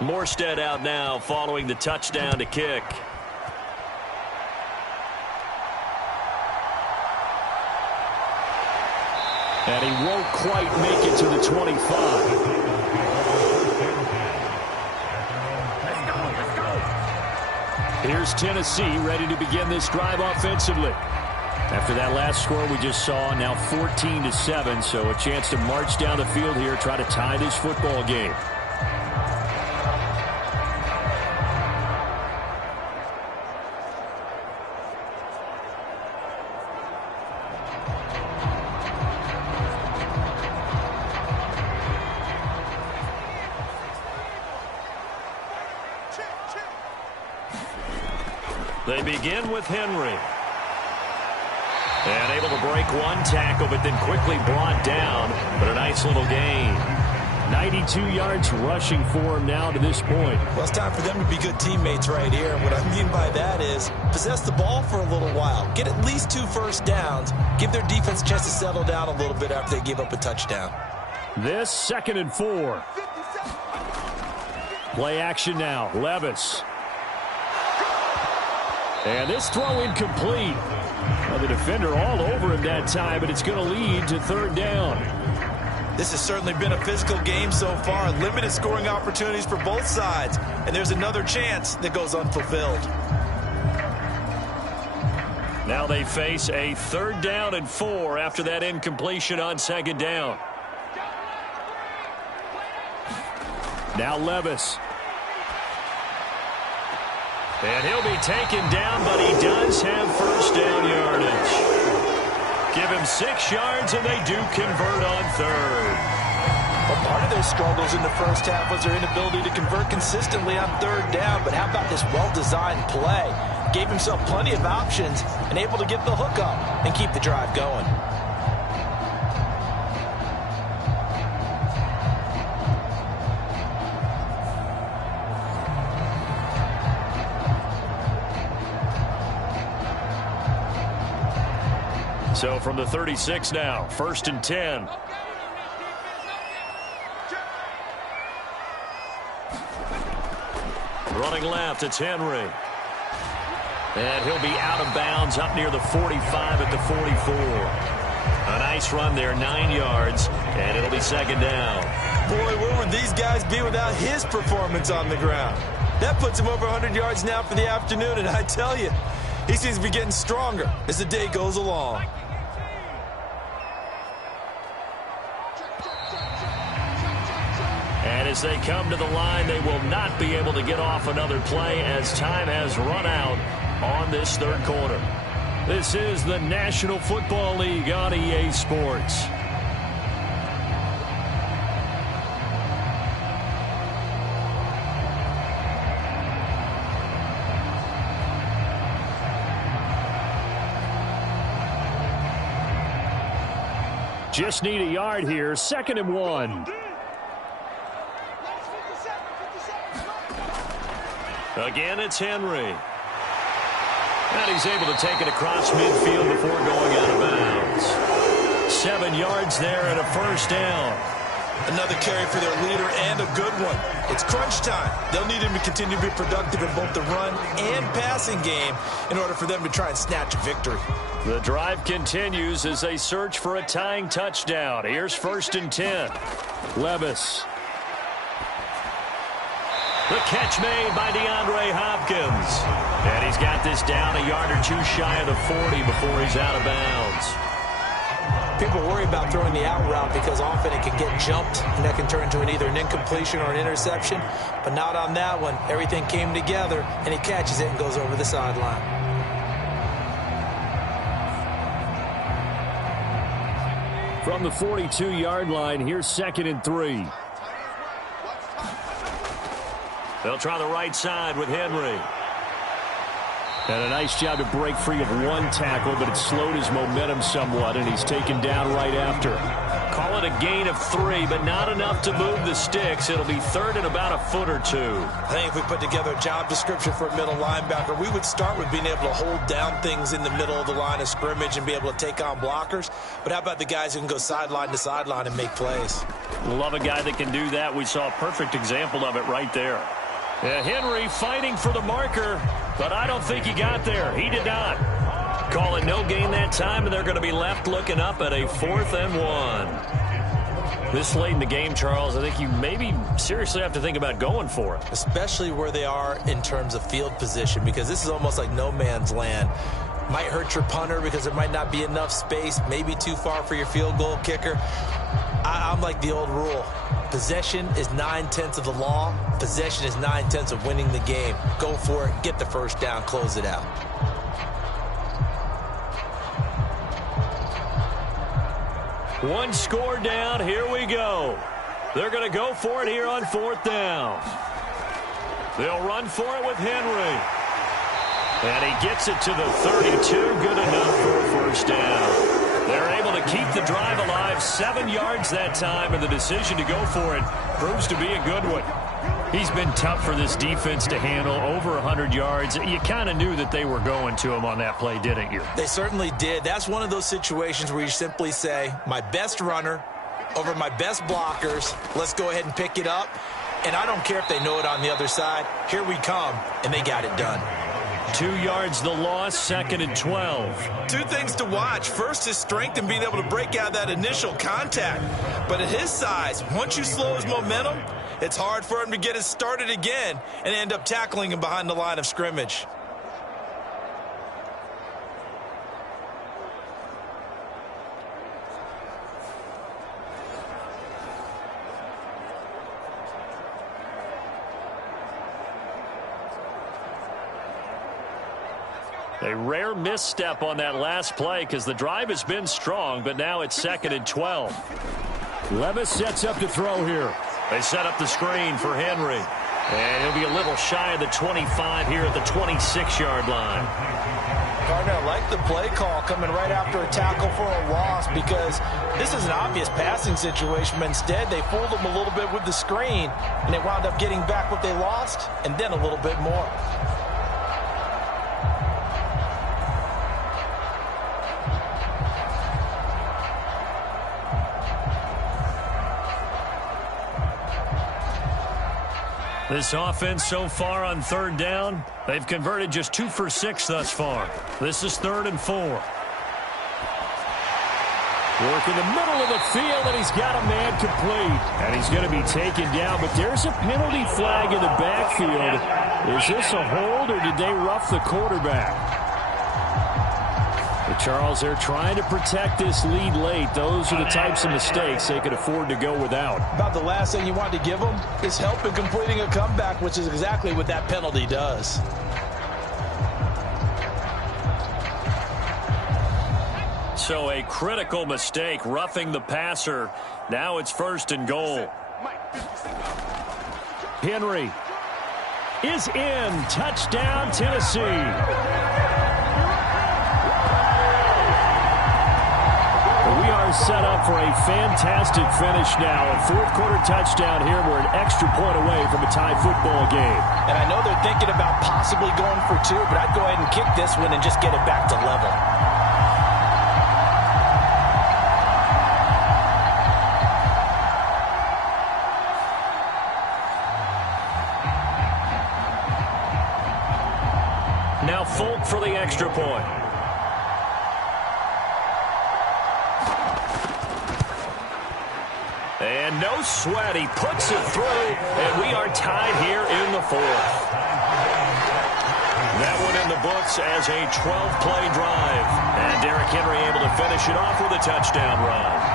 Morstead out now following the touchdown to kick. And he won't quite make it to the 25. Here's Tennessee ready to begin this drive offensively. After that last score we just saw, now 14-7, so a chance to march down the field here, try to tie this football game. They begin with Henry. And able to break one tackle, but then quickly brought down. But a nice little gain. 92 yards rushing for him now to this point. Well, it's time for them to be good teammates right here. What I mean by that is possess the ball for a little while. Get at least 2 first downs. Give their defense a chance to settle down a little bit after they give up a touchdown. This 2nd and 4. Play action now. Levis. And this throw incomplete. Well, the defender all over him that time, but it's going to lead to 3rd down. This has certainly been a physical game so far. Limited scoring opportunities for both sides. And there's another chance that goes unfulfilled. Now they face a 3rd down and 4 after that incompletion on 2nd down. Now Levis. And he'll be taken down, but he does have 1st down yardage. Give him 6 yards, and they do convert on 3rd. Well, part of their struggles in the first half was their inability to convert consistently on 3rd down. But how about this well-designed play? Gave himself plenty of options and able to get the hook up and keep the drive going. So from the 36 now, 1st and 10. Running left, it's Henry. And he'll be out of bounds up near the 45 at the 44. A nice run there, 9 yards, and it'll be 2nd down. Boy, where would these guys be without his performance on the ground? That puts him over 100 yards now for the afternoon, and I tell you, he seems to be getting stronger as the day goes along. And as they come to the line, they will not be able to get off another play as time has run out on this 3rd quarter. This is the National Football League on EA Sports. Just need a yard here, 2nd and 1. Again, it's Henry. And he's able to take it across midfield before going out of bounds. 7 yards there and a 1st down. Another carry for their leader and a good one. It's crunch time. They'll need him to continue to be productive in both the run and passing game in order for them to try and snatch a victory. The drive continues as they search for a tying touchdown. Here's 1st and 10. Levis. The catch made by DeAndre Hopkins. And he's got this down a yard or 2 shy of the 40 before he's out of bounds. People worry about throwing the out route because often it can get jumped, and that can turn into either an incompletion or an interception. But not on that one. Everything came together, and he catches it and goes over the sideline. From the 42-yard line, here's 2nd and 3. They'll try the right side with Henry. And a nice job to break free of one tackle, but it slowed his momentum somewhat, and he's taken down right after. Call it a gain of 3, but not enough to move the sticks. It'll be 3rd and about a foot or 2. I think if we put together a job description for a middle linebacker, we would start with being able to hold down things in the middle of the line of scrimmage and be able to take on blockers. But how about the guys who can go sideline to sideline and make plays? Love a guy that can do that. We saw a perfect example of it right there. Henry fighting for the marker, but I don't think he got there. He did not. Call it no gain that time, and they're going to be left looking up at a 4th and 1. This late in the game, Charles, I think you maybe seriously have to think about going for it. Especially where they are in terms of field position, because this is almost like no man's land. Might hurt your punter because there might not be enough space, maybe too far for your field goal kicker. I'm like the old rule. Possession is 9/10 of the law. Possession is 9/10 of winning the game. Go for it, get the first down, close it out. One score down, here we go. They're going to go for it here on 4th down. They'll run for it with Henry. And he gets it to the 32, good enough for a first down. They're able to keep the drive alive, 7 yards that time, and the decision to go for it proves to be a good one. He's been tough for this defense to handle, over 100 yards. You kind of knew that they were going to him on that play, didn't you? They certainly did. That's one of those situations where you simply say, my best runner over my best blockers, let's go ahead and pick it up. And I don't care if they know it on the other side. Here we come, and they got it done. 2 yards the loss, 2nd and 12. Two things to watch. First, his strength and being able to break out that initial contact. But at his size, once you slow his momentum, it's hard for him to get it started again and end up tackling him behind the line of scrimmage. A rare misstep on that last play because the drive has been strong, but now it's 2nd and 12. Levis sets up to throw here. They set up the screen for Henry. And he'll be a little shy of the 25 here at the 26-yard line. Gardner, I like the play call coming right after a tackle for a loss because this is an obvious passing situation, but instead they fooled them a little bit with the screen, and they wound up getting back what they lost and then a little bit more. This offense so far on 3rd down, they've converted just 2 for 6 thus far. This is 3rd and 4. Work in the middle of the field, and he's got a man complete. And he's going to be taken down, but there's a penalty flag in the backfield. Is this a hold, or did they rough the quarterback? But Charles, they're trying to protect this lead late. Those are the types of mistakes they could afford to go without. About the last thing you want to give them is help in completing a comeback, which is exactly what that penalty does. So a critical mistake, roughing the passer. Now it's 1st and goal. Henry is in. Touchdown, Tennessee. We are set up for a fantastic finish now. A 4th quarter touchdown here. We're an extra point away from a tie football game. And I know they're thinking about possibly going for 2, but I'd go ahead and kick this one and just get it back to level. Now Folk for the extra point. And no sweat, he puts it through, and we are tied here in the 4th. That one in the books as a 12-play drive. And Derrick Henry able to finish it off with a touchdown run.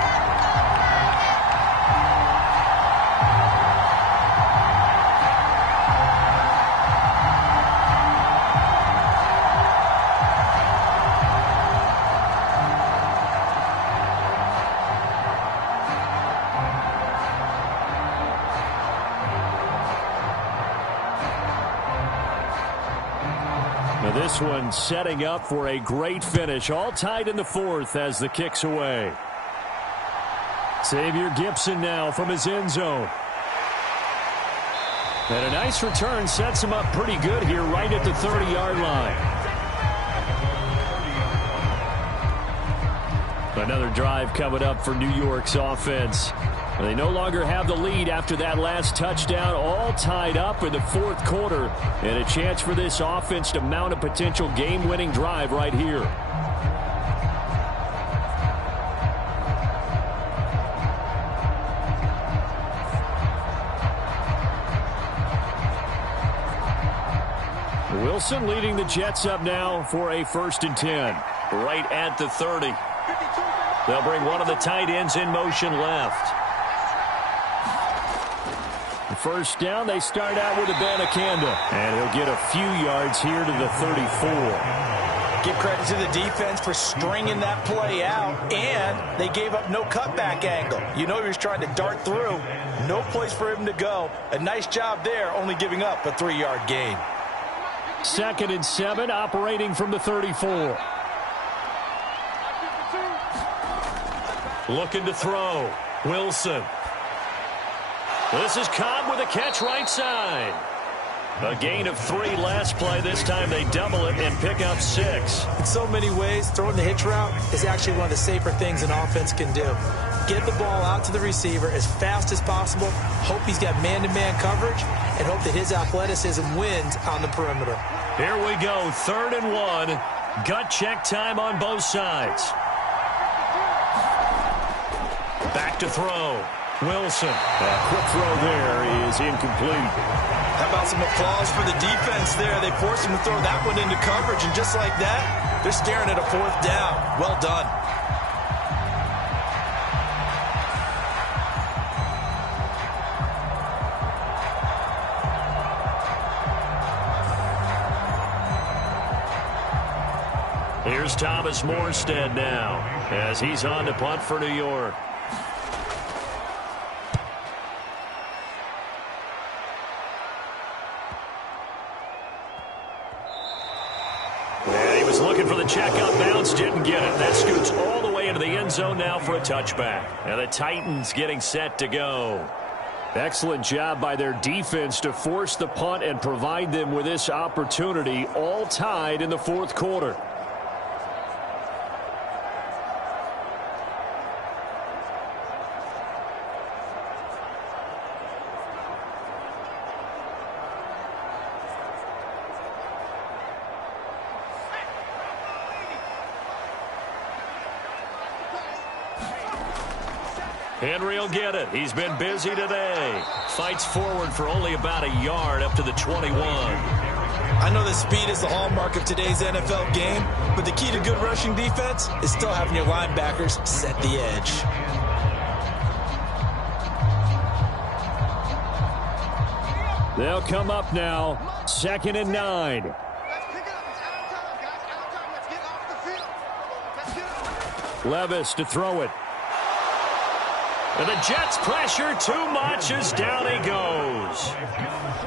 This one setting up for a great finish. All tied in the 4th as the kick's away. Xavier Gipson now from his end zone. And a nice return sets him up pretty good here right at the 30-yard line. Another drive coming up for New York's offense. They no longer have the lead after that last touchdown, all tied up in the 4th quarter, and a chance for this offense to mount a potential game-winning drive right here. Wilson leading the Jets up now for a 1st and 10. Right at the 30. They'll bring one of the tight ends in motion left. The first down, they start out with Abanikanda. And he'll get a few yards here to the 34. Give credit to the defense for stringing that play out, and they gave up no cutback angle. You know he was trying to dart through. No place for him to go. A nice job there, only giving up a 3-yard gain. 2nd and 7, operating from the 34. Looking to throw. Wilson. This is Cobb with a catch right side. A gain of 3 last play. This time they double it and pick up 6. In so many ways, throwing the hitch route is actually one of the safer things an offense can do. Get the ball out to the receiver as fast as possible, hope he's got man-to-man coverage, and hope that his athleticism wins on the perimeter. Here we go, 3rd and 1. Gut check time on both sides. Back to throw. Wilson. A quick throw there is incomplete. How about some applause for the defense there? They forced him to throw that one into coverage, and just like that, they're staring at a 4th down. Well done. Here's Thomas Morstead now as he's on to punt for New York. And he was looking for the check up bounce, didn't get it. That scoots all the way into the end zone now for a touchback. And the Titans getting set to go. Excellent job by their defense to force the punt and provide them with this opportunity, all tied in the 4th quarter. Henry will get it. He's been busy today. Fights forward for only about a yard up to the 21. I know that speed is the hallmark of today's NFL game, but the key to good rushing defense is still having your linebackers set the edge. They'll come up now, 2nd and 9. Levis to throw it. And the Jets pressure too much as down he goes.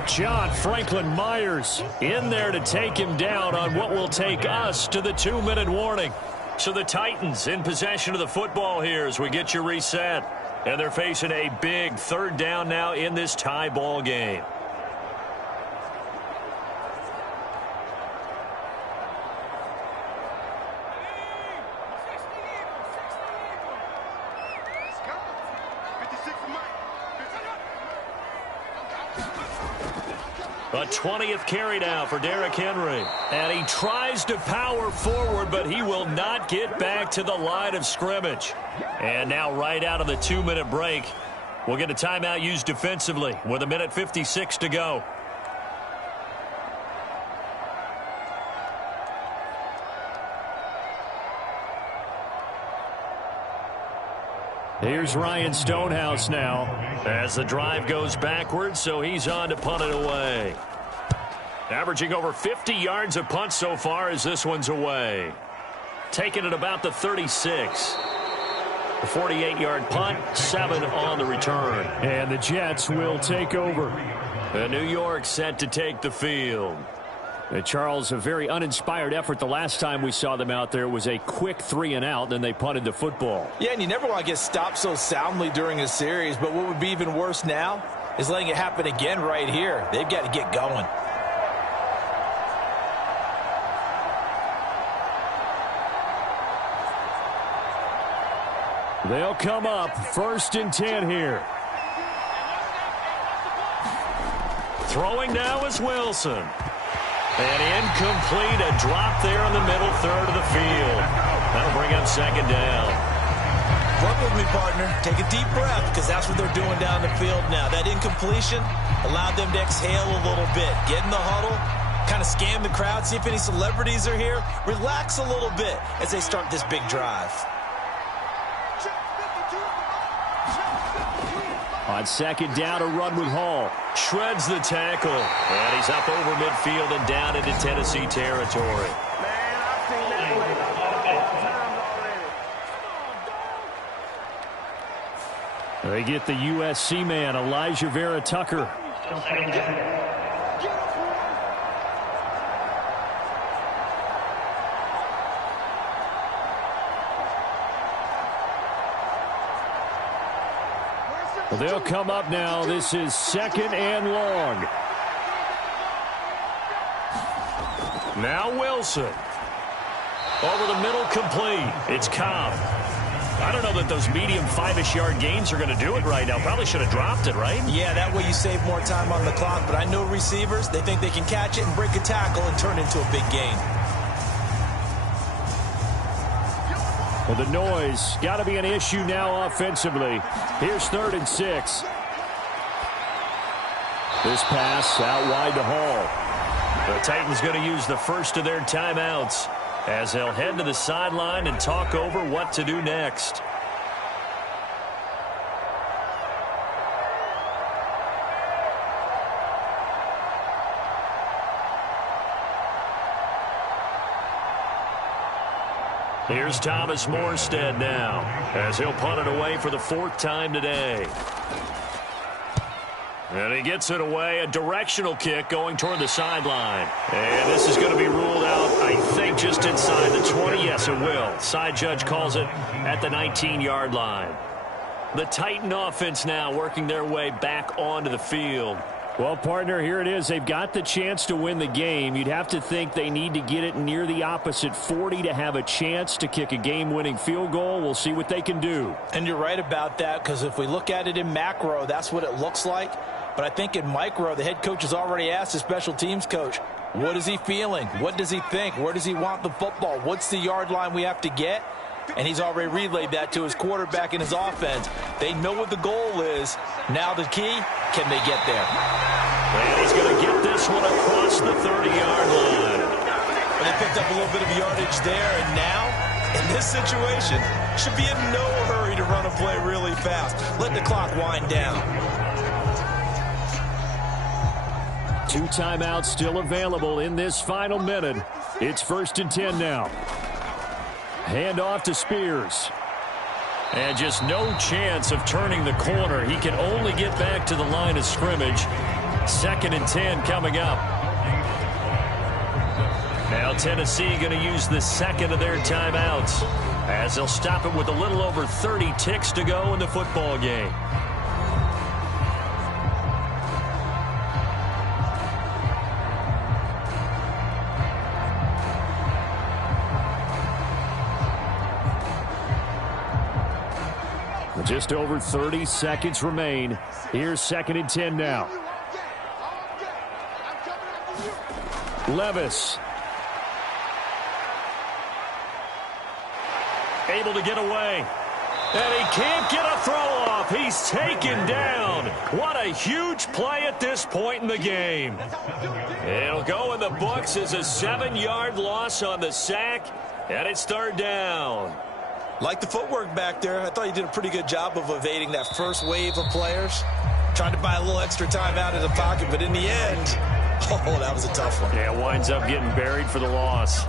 John Franklin Myers in there to take him down on what will take us to the 2-minute warning. So the Titans in possession of the football here as we get you reset. And they're facing a big 3rd down now in this tie ball game. A 20th carry now for Derrick Henry. And he tries to power forward, but he will not get back to the line of scrimmage. And now right out of the 2-minute break, we'll get a timeout used defensively with 1:56 to go. Here's Ryan Stonehouse now. As the drive goes backwards, so he's on to punt it away. Averaging over 50 yards a punt so far as this one's away. Taking it about the 36. A 48-yard punt, 7 on the return. And the Jets will take over. And New York set to take the field. Charles, a very uninspired effort the last time we saw them out there. It was a quick 3-and-out, then they punted the football. Yeah, and you never want to get stopped so soundly during a series, but what would be even worse now is letting it happen again right here. They've got to get going. They'll come up 1st and 10 here. Throwing now is Wilson. And incomplete, a drop there in the middle 3rd of the field. That'll bring up 2nd down. Work with me, partner. Take a deep breath, because that's what they're doing down the field now. That incompletion allowed them to exhale a little bit, get in the huddle, kind of scan the crowd, see if any celebrities are here. Relax a little bit as they start this big drive. On second down, a run with Hall. Shreds the tackle. And he's up over midfield and down into Tennessee territory. They get the USC man, Elijah Vera Tucker. Well, they'll come up now. This is second and long. Now Wilson. Over the middle, complete. It's Cobb. I don't know that those medium 5-ish yard gains are going to do it right now. Probably should have dropped it, right? Yeah, that way you save more time on the clock. But I know receivers, they think they can catch it and break a tackle and turn it into a big gain. Well, the noise got to be an issue now offensively. Here's 3rd and 6. This pass out wide to Hall. The Titans going to use the first of their timeouts as they'll head to the sideline and talk over what to do next. Here's Thomas Morstead now as he'll punt it away for the 4th time today. And he gets it away, a directional kick going toward the sideline. And this is going to be ruled out, I think, just inside the 20. Yes, it will. Side judge calls it at the 19-yard line. The Titan offense now working their way back onto the field. Well, partner, here it is. They've got the chance to win the game. You'd have to think they need to get it near the opposite 40 to have a chance to kick a game-winning field goal. We'll see what they can do. And you're right about that, because if we look at it in macro, that's what it looks like. But I think in micro, the head coach has already asked the special teams coach, what is he feeling? What does he think? Where does he want the football? What's the yard line we have to get? And he's already relayed that to his quarterback and his offense. They know what the goal is. Now the key, can they get there? And he's going to get this one across the 30-yard line. Well, they picked up a little bit of yardage there, and now, in this situation, should be in no hurry to run a play really fast. Let the clock wind down. 2 timeouts still available in this final minute. It's 1st and 10 now. Hand off to Spears. And just no chance of turning the corner. He can only get back to the line of scrimmage. 2nd and 10 coming up. Now Tennessee going to use the 2nd of their timeouts as they'll stop it with a little over 30 ticks to go in the football game. Just over 30 seconds remain. Here's 2nd and 10 now. Levis. Able to get away. And he can't get a throw off. He's taken down. What a huge play at this point in the game. It'll go in the books as a 7-yard loss on the sack. And it's 3rd down. Like the footwork back there, I thought he did a pretty good job of evading that first wave of players. Trying to buy a little extra time out of the pocket, but in the end, oh, that was a tough one. Yeah, winds up getting buried for the loss.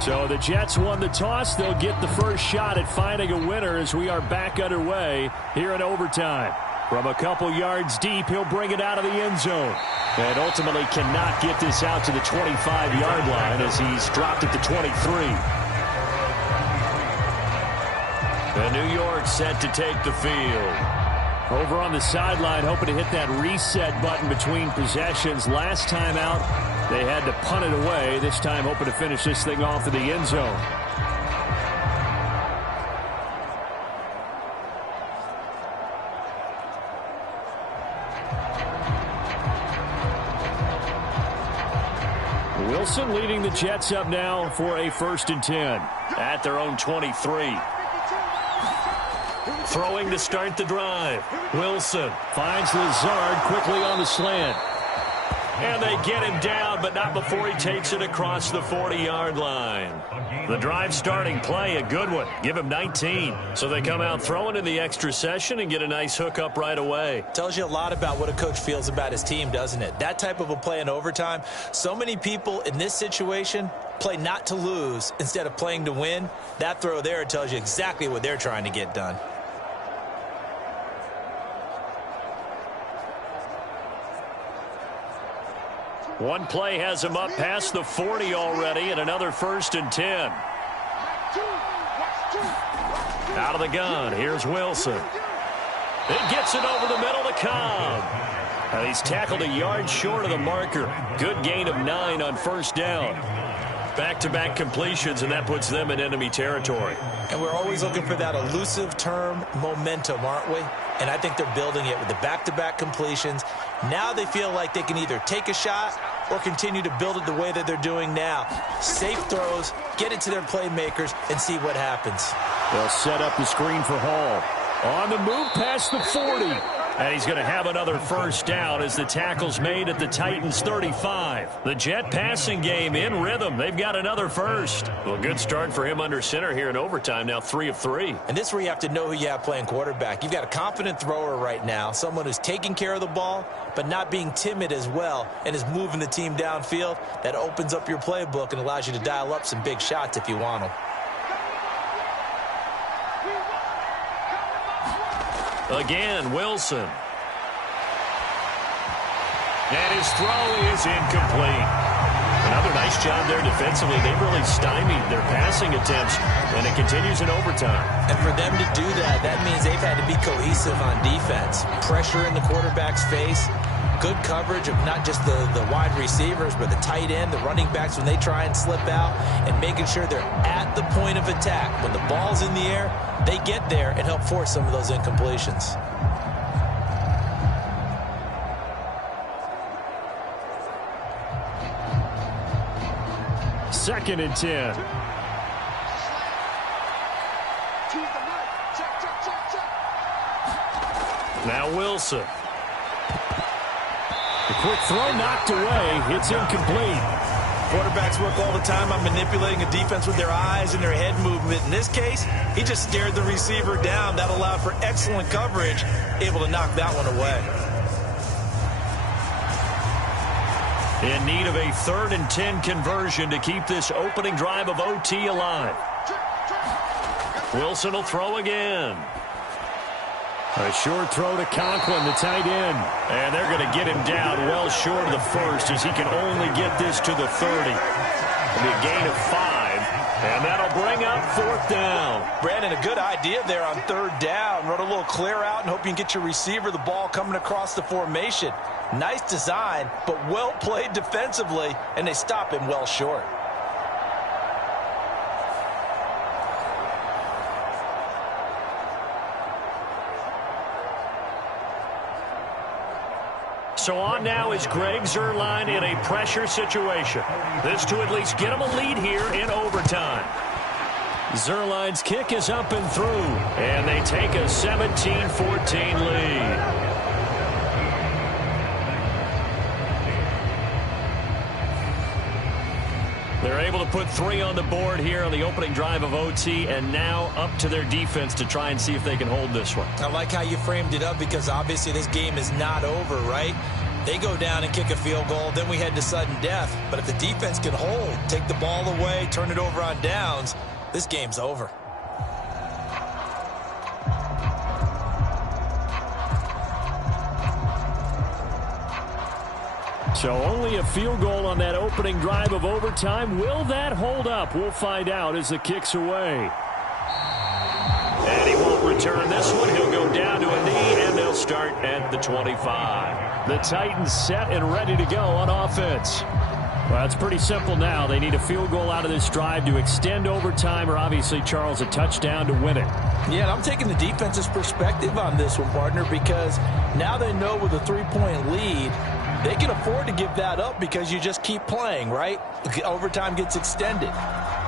So the Jets won the toss. They'll get the first shot at finding a winner as we are back underway here in overtime. From a couple yards deep, he'll bring it out of the end zone. And ultimately cannot get this out to the 25-yard line as he's dropped it to 23. And New York set to take the field. Over on the sideline, hoping to hit that reset button between possessions. Last time out, they had to punt it away. This time, hoping to finish this thing off in the end zone. Wilson leading the Jets up now for a 1st and 10. At their own 23. Throwing to start the drive. Wilson finds Lazard quickly on the slant. And they get him down, but not before he takes it across the 40-yard line. The drive starting play, a good one. Give him 19. So they come out throwing in the extra session and get a nice hookup right away. Tells you a lot about what a coach feels about his team, doesn't it? That type of a play in overtime. So many people in this situation play not to lose instead of playing to win. That throw there tells you exactly what they're trying to get done. One play has him up past the 40 already, and another 1st and 10. Out of the gun, here's Wilson. It gets it over the middle to Cobb. And he's tackled a yard short of the marker. Good gain of 9 on 1st down. Back-to-back completions, and that puts them in enemy territory. And we're always looking for that elusive term momentum, aren't we? And I think they're building it with the back-to-back completions. Now they feel like they can either take a shot or continue to build it the way that they're doing now. Safe throws, get it to their playmakers, and see what happens. They'll set up the screen for Hall. On the move past the 40. And he's going to have another 1st down as the tackle's made at the Titans' 35. The Jet passing game in rhythm. They've got another 1st. Well, good start for him under center here in overtime. Now 3 of 3. And this is where you have to know who you have playing quarterback. You've got a confident thrower right now, someone who's taking care of the ball, but not being timid as well, and is moving the team downfield. That opens up your playbook and allows you to dial up some big shots if you want them. Again, Wilson. And his throw is incomplete. Another nice job there defensively. They've really stymied their passing attempts, and it continues in overtime. And for them to do that, that means they've had to be cohesive on defense. Pressure in the quarterback's face. Good coverage of not just the wide receivers, but the tight end, the running backs when they try and slip out, and making sure they're at the point of attack. When the ball's in the air, they get there and help force some of those incompletions. Second and 10. Now Wilson. The quick throw knocked away. It's incomplete. Quarterbacks work all the time on manipulating a defense with their eyes and their head movement. In this case, he just stared the receiver down. That allowed for excellent coverage, able to knock that one away. In need of a 3rd and 10 conversion to keep this opening drive of OT alive. Wilson will throw again. A short throw to Conklin, the tight end. And they're going to get him down well short of the 1st as he can only get this to the 30. It'll be a gain of 5, and that'll bring up 4th down. Brandon, a good idea there on 3rd down. Run a little clear out and hope you can get your receiver the ball coming across the formation. Nice design, but well played defensively, and they stop him well short. So on now is Greg Zuerlein in a pressure situation. This to at least get him a lead here in overtime. Zuerlein's kick is up and through, and they take a 17-14 lead. They're able to put 3 on the board here on the opening drive of OT, and now up to their defense to try and see if they can hold this one. I like how you framed it up because obviously this game is not over, right? They go down and kick a field goal, then we head to sudden death. But if the defense can hold, take the ball away, turn it over on downs, this game's over. So only a field goal on that opening drive of overtime. Will that hold up? We'll find out as the kick's away. And he return this one. He'll go down to a knee, and they'll start at the 25. The Titans set and ready to go on offense. Well, it's pretty simple now. They need a field goal out of this drive to extend overtime, or obviously, Charles, a touchdown to win it. Yeah, and I'm taking the defense's perspective on this one, partner, because now they know with a 3-point lead, they can afford to give that up because you just keep playing, right? Overtime gets extended.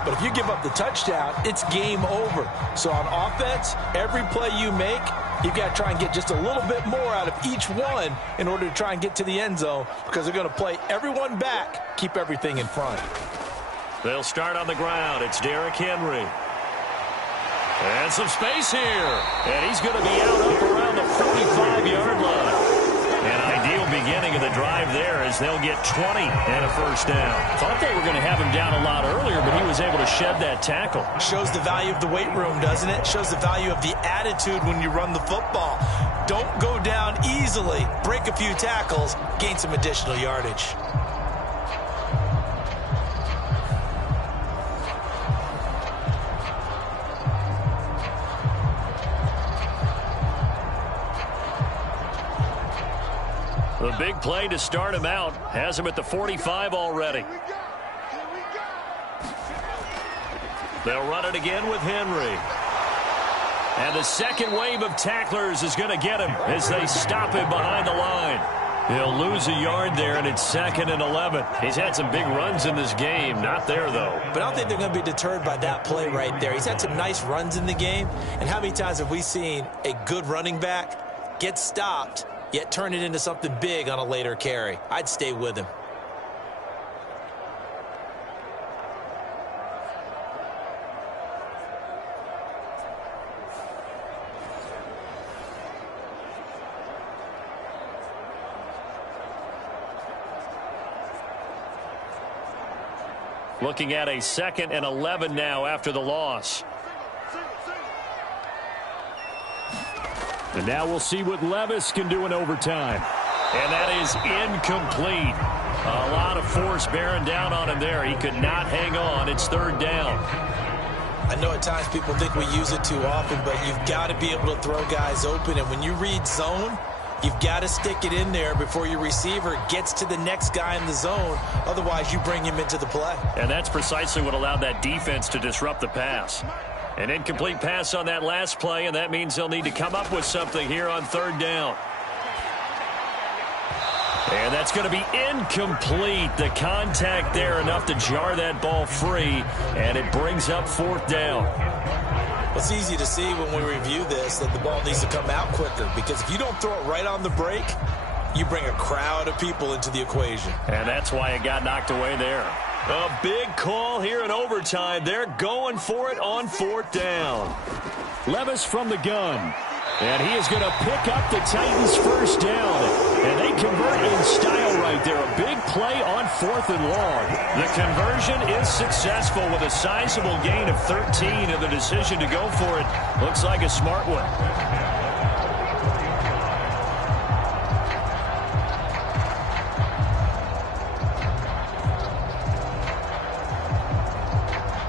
But if you give up the touchdown, it's game over. So on offense, every play you make, you've got to try and get just a little bit more out of each one in order to try and get to the end zone, because they're going to play everyone back, keep everything in front. They'll start on the ground. It's Derrick Henry. And some space here. And he's going to be out up around the 45-yard line. An ideal beginning of the drive there as they'll get 20 and a first down. Thought they were going to have him down a lot earlier, but he was able to shed that tackle. Shows the value of the weight room, doesn't it? Shows the value of the attitude when you run the football. Don't go down easily. Break a few tackles, gain some additional yardage. The big play to start him out has him at the 45 already. They'll run it again with Henry. And the second wave of tacklers is going to get him as they stop him behind the line. He'll lose a yard there, and it's 2nd and 11. He's had some big runs in this game. Not there, though. But I don't think they're going to be deterred by that play right there. He's had some nice runs in the game. And how many times have we seen a good running back get stopped, yet turn it into something big on a later carry? I'd stay with him. Looking at a 2nd and 11 now after the loss. And now we'll see what Levis can do in overtime. And that is incomplete. A lot of force bearing down on him there. He could not hang on. It's 3rd down. I know at times people think we use it too often, but you've got to be able to throw guys open. And when you read zone, you've got to stick it in there before your receiver gets to the next guy in the zone. Otherwise, you bring him into the play. And that's precisely what allowed that defense to disrupt the pass. An incomplete pass on that last play, and that means they'll need to come up with something here on 3rd down. And that's going to be incomplete. The contact there enough to jar that ball free, and it brings up 4th down. It's easy to see when we review this that the ball needs to come out quicker, because if you don't throw it right on the break, you bring a crowd of people into the equation. And that's why it got knocked away there. A big call here in overtime. They're going for it on 4th down. Levis from the gun. And he is going to pick up the Titans' first down. And they convert in style right there. A big play on 4th and long. The conversion is successful with a sizable gain of 13, and the decision to go for it looks like a smart one.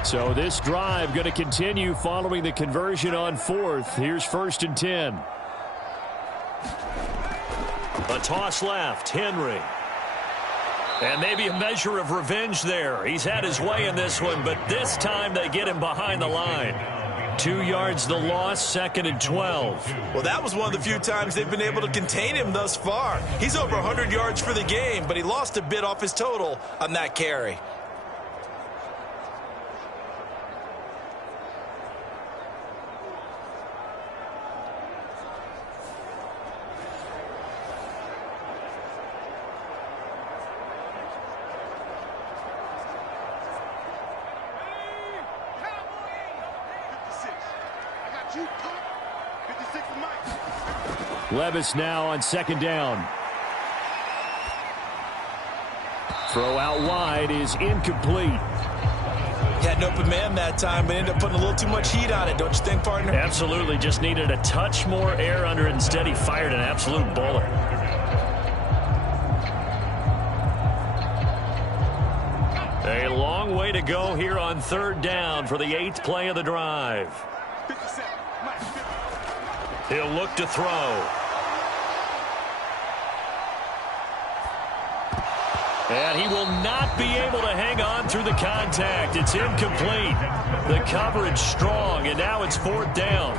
So this drive going to continue following the conversion on 4th. Here's 1st and 10. A toss left, Henry. And maybe a measure of revenge there. He's had his way in this one, but this time they get him behind the line. 2 yards the loss, 2nd and 12. Well, that was one of the few times they've been able to contain him thus far. He's over 100 yards for the game, but he lost a bit off his total on that carry. Levis now on 2nd down. Throw out wide is incomplete. Had an open man that time, but ended up putting a little too much heat on it, don't you think, partner? Absolutely. Just needed a touch more air under it. Instead, he fired an absolute bullet. A long way to go here on 3rd down for the 8th play of the drive. He'll look to throw. And he will not be able to hang on through the contact. It's incomplete. The coverage strong, and now it's 4th down.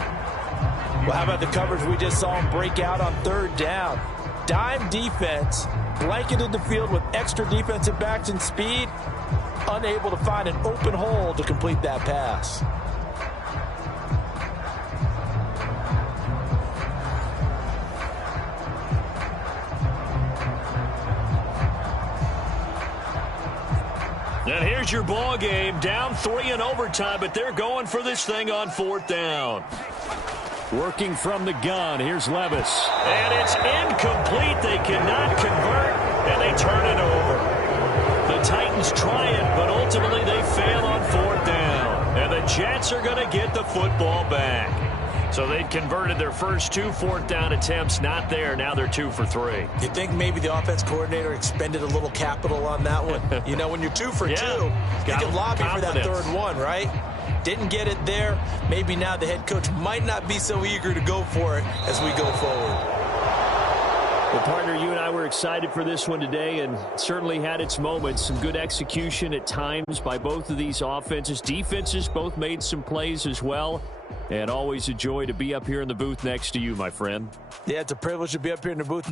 Well, how about the coverage we just saw him break out on 3rd down? Dime defense, blanketed the field with extra defensive backs and speed, unable to find an open hole to complete that pass. And here's your ball game, down 3 in overtime, but they're going for this thing on 4th down. Working from the gun, here's Levis. And it's incomplete. They cannot convert, and they turn it over. The Titans try it, but ultimately they fail on 4th down. And the Jets are going to get the football back. So they'd converted their first 2 4th down attempts, not there. Now they're 2 for 3. You think maybe the offense coordinator expended a little capital on that one? You know, when you're 2 for 2, you can lobby for that 3rd one, right? Didn't get it there. Maybe now the head coach might not be so eager to go for it as we go forward. Well, partner, you and I were excited for this one today, and certainly had its moments. Some good execution at times by both of these offenses. Defenses both made some plays as well. And always a joy to be up here in the booth next to you, my friend. Yeah, it's a privilege to be up here in the booth